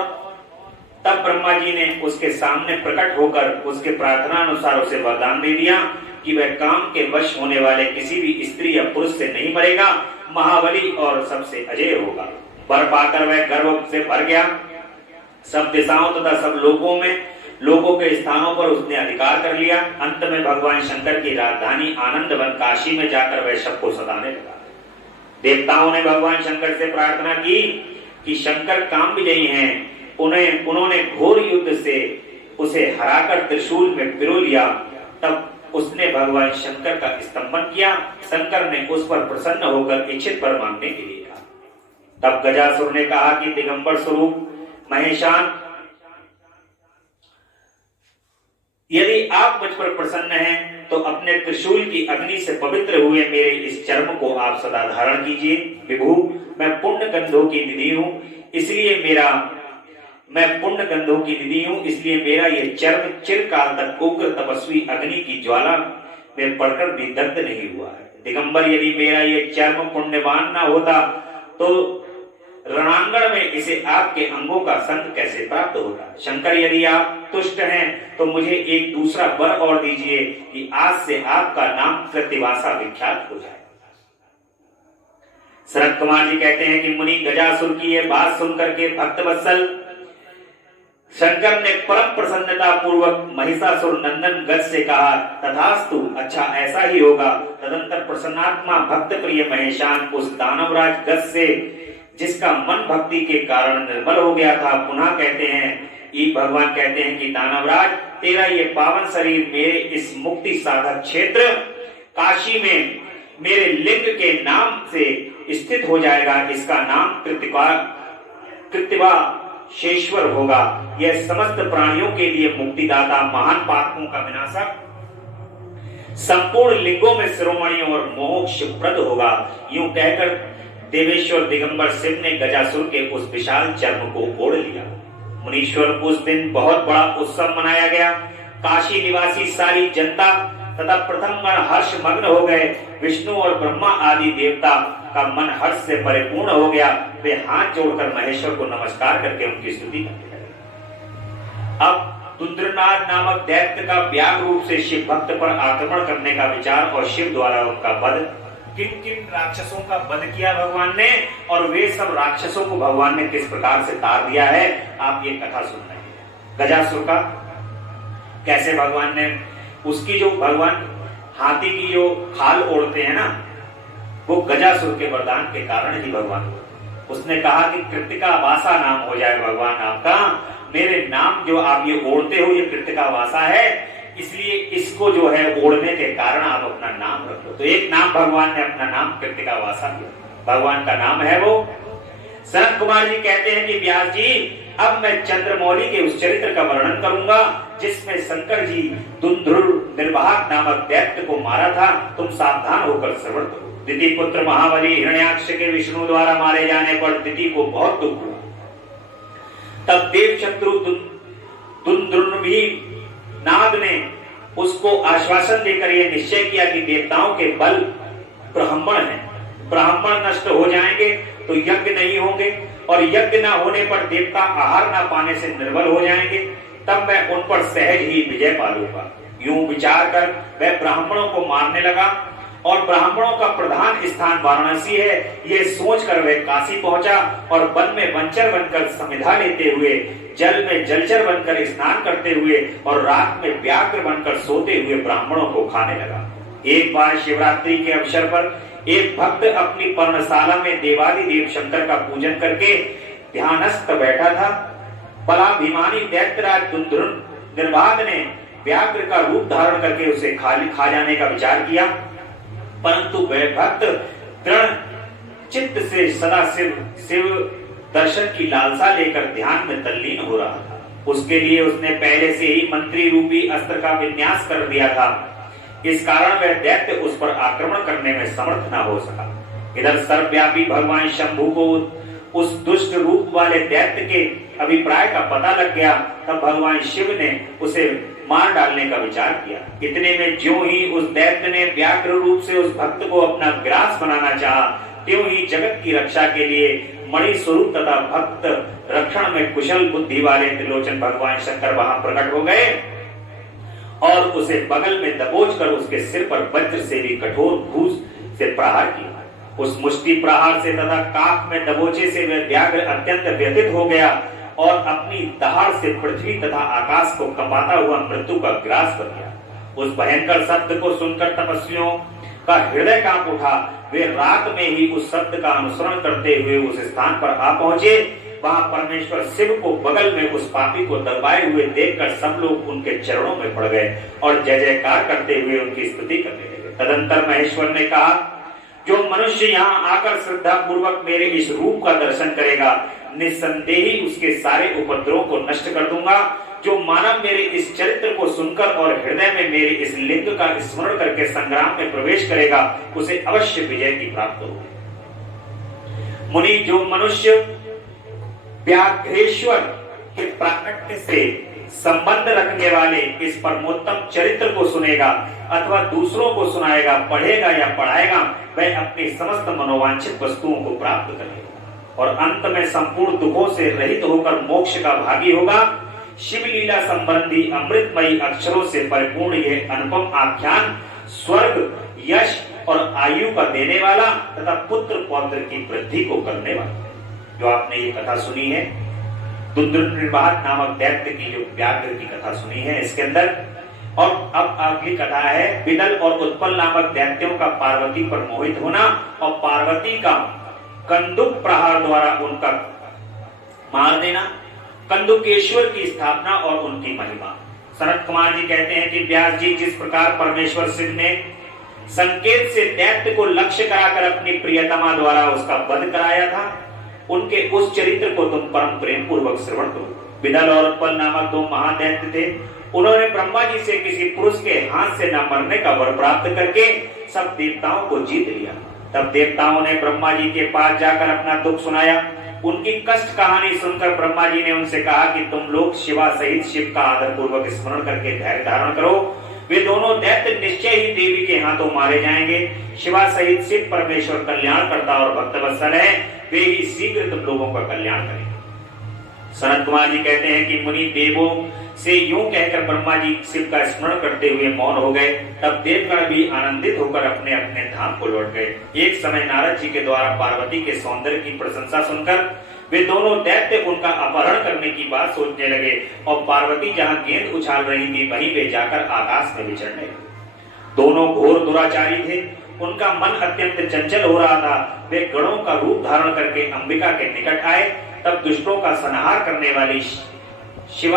तब ब्रह्मा जी ने उसके सामने प्रकट होकर उसके प्रार्थना अनुसार उसे वरदान दे दिया कि वह काम के वश होने वाले किसी भी स्त्री या पुरुष से नहीं मरेगा, महाबली और सबसे अजय होगा। वर पाकर वह गर्व से भर गया। सब दिशाओं तथा सब लोगों के स्थानों पर उसने अधिकार कर लिया। अंत में भगवान शंकर की राजधानी आनंद वन काशी में जाकर वह सबको सताने लगा। देवताओं ने भगवान शंकर से प्रार्थना की कि शंकर काम विजयी हैं। उन्होंने घोर युद्ध से उसे हराकर त्रिशूल में पिरो लिया। तब उसने भगवान शंकर का स्तंभन किया। शंकर ने उस पर प्रसन्न होकर इच्छित वर मांगने के लिए कहा। तब गजासुर ने कहा कि दिगंबर स्वरूप महेशान, यदि आप मुझ पर प्रसन्न हैं तो अपने त्रिशूल की अग्नि से पवित्र हुए मेरे इस चर्म को आप सदा धारण कीजिए। विभु, मैं पुण्य गंधों की निधि हूं, इसलिए मेरा यह चर्म चिरकाल तक उग्र तपस्वी अग्नि की ज्वाला में पड़कर भी दग्ध नहीं हुआ है। दिगंबर, यदि मेरा यह चर्म पुण्यवान न होता तो रणांगण में इसे आपके अंगों का संग कैसे प्राप्त होता। शंकर, यदि आप तुष्ट हैं तो मुझे एक दूसरा वर और दीजिए कि आज से आपका नाम कृत्तिवासा विख्यात हो जाए। सनत कुमार जी कहते हैं कि मुनि गजासुर की यह बात सुनकर के भक्तवत्सल शंकर ने परम प्रसन्नता पूर्वक महिषासुर नंदन गज से कहा, तथास्तु, अच्छा ऐसा ही होगा। तदंतर प्रसन्नात्मा भक्त प्रिय महेशान उस दानवराज गज से, जिसका मन भक्ति के कारण निर्मल हो गया था, पुनः कहते हैं, भगवान कहते हैं कि दानवराज, तेरा ये पावन शरीर मेरे इस मुक्ति साधक क्षेत्र काशी में मेरे लिंग के नाम से स्थित हो जाएगा। इसका नाम कृत्तिवा शेश्वर होगा। यह समस्त प्राणियों के लिए मुक्तिदाता, महान पापों का विनाशक, संपूर्ण लिंगों में शिरोमणि और मोक्षप्रद होगा। यूं कहकर देवेश्वर दिगंबर शिव ने गजासुर के उस विशाल चर्म को ओढ़ लिया। मुनीश्वर, उस दिन बहुत बड़ा उत्सव मनाया गया। काशी निवासी सारी जनता तथा प्रथम गण हर्ष मग्न हो गए। विष्णु और ब्रह्मा आदि देवता का मन हर्ष से परिपूर्ण हो गया। वे हाथ जोड़कर महेश्वर को नमस्कार करके उनकी स्तुति करने लगे। अब तुंद्रनाथ नामक दैत्य का व्याघ्र रूप से शिव भक्त पर आक्रमण करने का विचार और शिव द्वारा उनका वध, किन किन राक्षसों का वध किया भगवान ने, और वे सब राक्षसों को भगवान ने किस प्रकार से तार दिया है, आप ये कथा सुन रहे हैं। गजासुर का कैसे भगवान ने, उसकी जो भगवान हाथी की जो खाल ओढ़ते हैं ना, वो गजासुर के वरदान के कारण ही भगवान, उसने कहा कि कृत्तिका वासा नाम हो जाए भगवान आपका, मेरे नाम जो आप ये ओढ़ते हो ये कृत्तिका वासा है, इसलिए इसको जो है ओढ़ने के कारण आप अपना नाम रख लो। तो एक नाम भगवान ने अपना नाम कृत्तिका वासा दिया, भगवान का नाम है वो। सनत कुमार जी कहते हैं कि व्यास जी, अब मैं चंद्रमौली के उस चरित्र का वर्णन करूंगा जिसमें शंकर जी दुंधुर निर्वाहक नामक दैत्य को मारा था। तुम सावधान होकर श्रवण करो। दिति पुत्र महाबली हिरण्याक्ष के विष्णु द्वारा मारे जाने पर दिति को बहुत दुख हुआ। तब देव शत्रु दुंदुर्भी नाग ने उसको आश्वासन देकर यह निश्चय किया कि देवताओं के बल ब्राह्मण हैं, ब्राह्मण नष्ट हो जाएंगे तो यज्ञ नहीं होंगे, और यज्ञ न होने पर देवता आहार न पाने से निर्बल हो जाएंगे, तब मैं उन पर सहज ही विजय पा लूंगा। यूं विचार कर वह ब्राह्मणों को मारने लगा, और ब्राह्मणों का प्रधान स्थान वाराणसी है, ये सोचकर वह काशी पहुंचा और वन में वंचर बनकर समिधा लेते हुए, जल में जलचर बनकर स्नान करते हुए और रात में व्याघ्र बनकर सोते हुए ब्राह्मणों को खाने लगा। एक बार शिवरात्रि के अवसर पर एक भक्त अपनी पर्णशाला में देवादिदेव शंकर का पूजन करके ध्यानस्थ बैठा था। बलाभिमानी दैत्यराज दुंदुर निर्बाध ने व्याघ्र का रूप धारण करके उसे खा जाने का विचार किया, परंतु वह भक्त दृढ़ चित्त से सदा शिव दर्शन की लालसा लेकर ध्यान में तल्लीन हो रहा था। उसके लिए उसने पहले से ही मंत्री रूपी अस्त्र का विन्यास कर दिया था। इस कारण वह दैत्य उस पर आक्रमण करने में समर्थ न हो सका। इधर सर्वव्यापी भगवान शंभु को उस दुष्ट रूप वाले दैत्य के अभिप्राय का पता लग गया। तब भगवान शिव ने उसे मार डालने का विचार किया। इतने में ज्यों ही उस दैत्य ने व्याघ्र रूप से उस भक्त को अपना ग्रास बनाना चाहा, त्यों ही जगत की रक्षा के लिए मणि स्वरूप तथा भक्त रक्षण में कुशल बुद्धि वाले त्रिलोचन भगवान शंकर वहां प्रकट हो गए और उसे बगल में दबोच कर उसके सिर पर वज्र से भी कठोर घूस से प्रहार किया। उस मुष्टि प्रहार से तथा काख में दबोचे से वह व्याघ्र अत्यंत व्यथित हो गया और अपनी दहाड़ से पृथ्वी तथा आकाश को कंपाता हुआ मृत्यु का ग्रास बन गया। उस भयंकर शब्द को सुनकर तपस्वियों का हृदय कांप उठा। वे रात में ही उस शब्द का अनुसरण करते हुए उस स्थान पर आ पहुंचे। वहां परमेश्वर शिव को बगल में उस पापी को दबाए हुए देखकर सब लोग उनके चरणों में पड़ गए और जय जयकार करते हुए उनकी स्तुति करने लगे। तदंतर महेश्वर ने कहा, जो मनुष्य यहाँ आकर श्रद्धा पूर्वक मेरे इस रूप का दर्शन करेगा, निस्संदेह ही उसके सारे उपद्रवों को नष्ट कर दूंगा। जो मानव मेरे इस चरित्र को सुनकर और हृदय में मेरे इस लिंग का स्मरण करके संग्राम में प्रवेश करेगा, उसे अवश्य विजय की प्राप्त होगी। मुनि, जो मनुष्य व्याघ्रेश्वर के प्राकट्य से संबंध रखने वाले इस परमोत्तम चरित्र को सुनेगा अथवा दूसरों को सुनाएगा, पढ़ेगा या पढ़ाएगा, वह अपनी समस्त मनोवांछित वस्तुओं को प्राप्त करेगा और अंत में संपूर्ण दुखों से रहित होकर मोक्ष का भागी होगा। शिव लीला संबंधी अमृतमयी अक्षरों से परिपूर्ण यह अनुपम आख्यान स्वर्ग, यश और आयु का देने वाला तथा पुत्र पौत्र की वृद्धि को करने वाला। जो आपने ये कथा सुनी है, दुंदुभि नामक दैत्य की जो व्याघ्र की कथा सुनी है इसके अंदर, और अब अगली कथा है बिदल और उत्पल नामक दैत्यों का पार्वती पर मोहित होना और पार्वती का कंदुक प्रहार द्वारा उनका मार देना, कंदुकेश्वर की स्थापना और उनकी महिमा। सनत कुमार जी कहते हैं कि व्यास जी, जिस प्रकार परमेश्वर शिव ने संकेत से दैत्य को लक्ष्य कराकर अपनी प्रियतमा द्वारा उसका वध कराया था, उनके उस चरित्र को तुम परम प्रेम पूर्वक श्रवण करो। बिदल और उत्पल नामक दो महादैत्य थे। उन्होंने ब्रह्मा जी से किसी पुरुष के हाथ से न मरने का वर प्राप्त करके सब देवताओं को जीत लिया। तब देवताओं ने ब्रह्मा जी के पास जाकर अपना दुख सुनाया। उनकी कष्ट कहानी सुनकर ब्रह्मा जी ने उनसे कहा कि तुम लोग शिवा सहित शिव का आदर पूर्वक स्मरण करके धैर्य धारण करो। वे दोनों दैत्य निश्चय ही देवी के हाथों मारे जाएंगे। शिवा सहित शिव परमेश्वर कल्याण करता और भक्तवत्सल है, वे ही शीघ्र तुम लोगों का कल्याण करेंगे। सनत कुमार जी कहते हैं कि मुनि देवों से यूं कहकर ब्रह्मा जी शिव का स्मरण करते हुए मौन हो गए। तब देवगण भी आनंदित होकर अपने अपने धाम को लौट गए। एक समय नारद जी के द्वारा पार्वती के सौंदर्य की प्रशंसा सुनकर वे दोनों दैत्य उनका अपहरण करने की बात सोचने लगे और पार्वती जहां गेंद उछाल रही थी वहीं वे जाकर आकाश में विचरने लगे। दोनों घोर दुराचारी थे। उनका मन अत्यंत चंचल हो रहा था। वे गणों का रूप धारण करके अंबिका के निकट आए। तब दुष्टों का संहार करने वाली शिव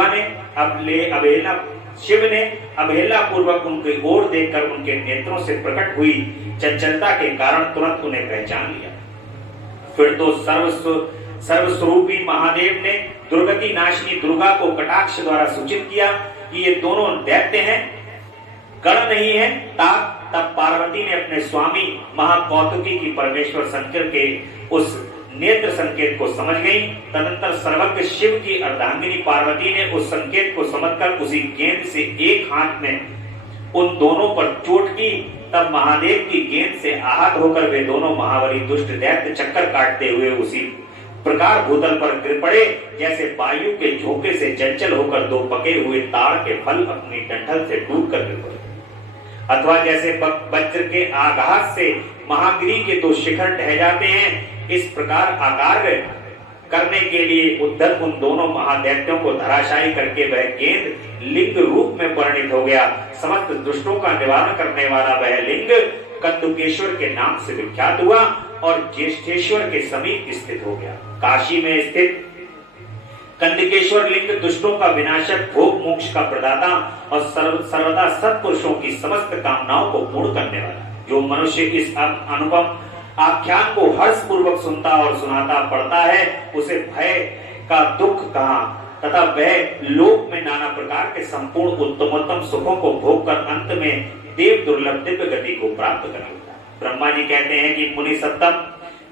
ने अवहेलना पूर्वक उनकी ओर देखकर उनके नेत्रों से प्रकट हुई चंचलता के कारण तुरंत उन्हें पहचान लिया। फिर तो सर्वस्वरूपी महादेव ने दुर्गति नाशिनी दुर्गा को कटाक्ष द्वारा सूचित किया कि ये दोनों दैत्य हैं, गण नहीं है। तब पार्वती ने अपने स्वामी महाकौतुकी की परमेश्वर शंकर के उस नेत्र संकेत को समझ गई। तदंतर सर्वज्ञ शिव की अर्धांगिनी पार्वती ने उस संकेत को समझकर उसी गेंद से एक हाथ में उन दोनों पर चोट की। तब महादेव की गेंद से आहत होकर वे दोनों महाबली दुष्ट दैत्य चक्कर काटते हुए उसी प्रकार भूतल पर गिर पड़े जैसे वायु के झोंके से चंचल होकर दो पके हुए ताड़ के फल अपनी डंठल से डूब कर गिर पड़े, अथवा जैसे वज्र के आघात से महागिरी के दो शिखर ढह जाते हैं। इस प्रकार आकार करने के लिए उद्धत उन दोनों महादैत्यों को धराशायी करके वह गेंद लिंग रूप में परिणित हो गया। समस्त दुष्टों का निवारण करने वाला वह लिंग कंदुकेश्वर के नाम से विख्यात हुआ और ज्येष्ठेश्वर के समीप स्थित हो गया। काशी में स्थित कंदकेश्वर लिंग दुष्टों का विनाशक, भोग मोक्ष का प्रदाता और सर्वदा सत्पुरुषों की समस्त कामनाओं को पूर्ण करने वाला। जो मनुष्य इस अनुपम आख्यान को हर्ष पूर्वक सुनता और सुनाता पढ़ता है, उसे भय का दुख कहाँ तथा वह लोक में नाना प्रकार के संपूर्ण उत्तमोत्तम सुखों को भोग कर अंत में देव दुर्लभ दिव्य गति को प्राप्त कर लेता है। ब्रह्मा जी कहते हैं कि मुनि सत्तम,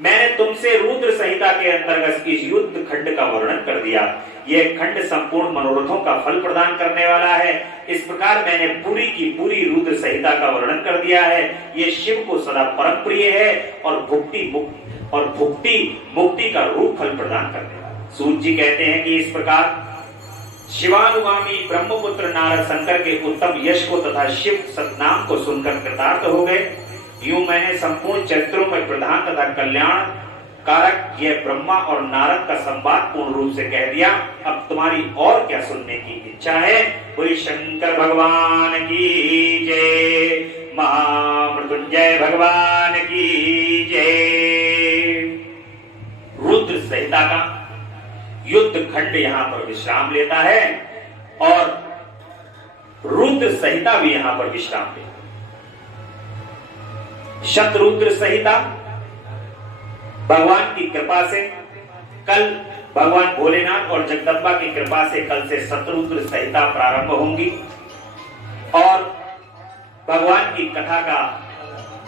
मैंने तुमसे रुद्र संहिता के अंतर्गत इस युद्ध खंड का वर्णन कर दिया। यह खंड संपूर्ण मनोरथों का फल प्रदान करने वाला है। इस प्रकार मैंने पूरी की पूरी रुद्र संहिता का वर्णन कर दिया है। यह शिव को सदा परम प्रिय है और भुक्ति मुक्ति का रूप फल प्रदान करने वाला। सूत जी कहते हैं कि इस प्रकार शिवानुगामी ब्रह्मपुत्र नारद शंकर के उत्तम यश को तथा शिव सतनाम को सुनकर कृतार्थ हो गए। यूं मैंने संपूर्ण चरित्रों में प्रधान तथा कल्याण कारक यह ब्रह्मा और नारद का संवाद पूर्ण रूप से कह दिया। अब तुम्हारी और क्या सुनने की इच्छा है? बोली शंकर भगवान की जय, महामृत्युंजय भगवान की जय। रुद्र संहिता का युद्ध खंड यहां पर विश्राम लेता है और रुद्र संहिता भी यहां पर विश्राम लेता है। शतरुद्र संहिता भगवान की कृपा से कल भगवान भोलेनाथ और जगदम्बा की कृपा से कल से शतरुद्र संहिता प्रारंभ होंगी और भगवान की कथा का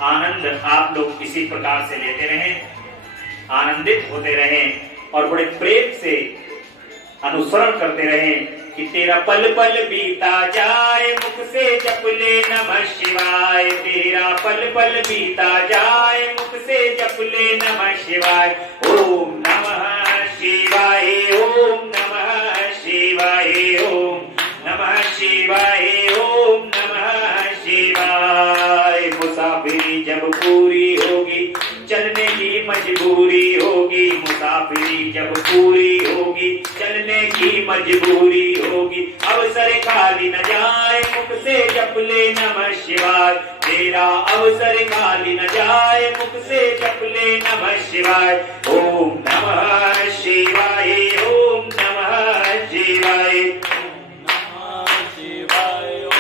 आनंद आप लोग इसी प्रकार से लेते रहें, आनंदित होते रहें और बड़े प्रेम से अनुसरण करते रहें कि तेरा पल पल बीता जाए मुख से जप ले नमः शिवाय। तेरा पल पल बीता जाए मुख से जप ले नमः शिवाय। ओम नमः शिवाय, ओम नमः शिवाय, ओम नमः शिवाय, ओम नमः शिवाय। मुसाफिरी जब पूरी होगी चलने की मजबूरी होगी। मुसाफिरी जब पूरी होगी चलने की मजबूरी होगी। अवसर खाली न जाए मुख से जप ले नमः शिवाय। तेरा अवसर खाली न जाए मुख से जप ले नमः शिवाय। ओम नमः शिवाय, ओम नमः शिवाय,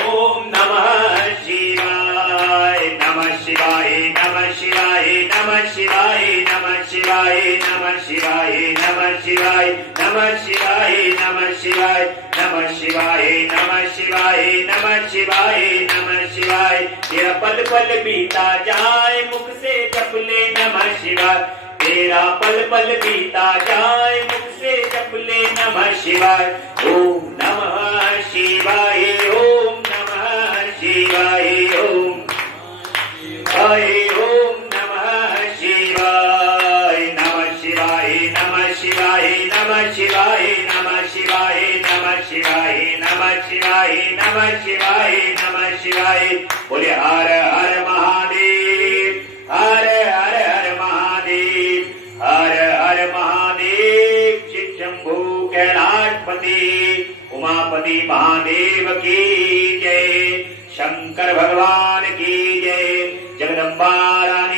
ओम नमः शिवाय। नमः शिवाय, नमः शिवाय, नमः शिवाय, नमः शिवाय, नमः शिवाय, नमः शिवाय, नमः शिवाय, नमः शिवाय, नमः शिवाय, नमः शिवाय, नमः शिवाय, नमः शिवाय। तेरा पल पल बीता जाए मुख से जप ले नमः शिवाय। तेरा पल पल बीता जाए मुख से जप ले नमः शिवाय। ओम नमः शिवाय, ओम नमः शिवाय, ओम शिवाय, ओम नमः शिवाय। नमः शिवाय, नमः शिवाय, नमः शिवाय, नमः शिवाय, नमः शिवाय, नमः शिवाय, नमः शिवाय, नमः शिवाय। बोले हर हर महादेव, हर हर हर महादेव, हर हर महादेव। शिव शंभू कैलाशपति उमापति महादेव की जय। शंकर भगवान की जय। जगदम्बा रानी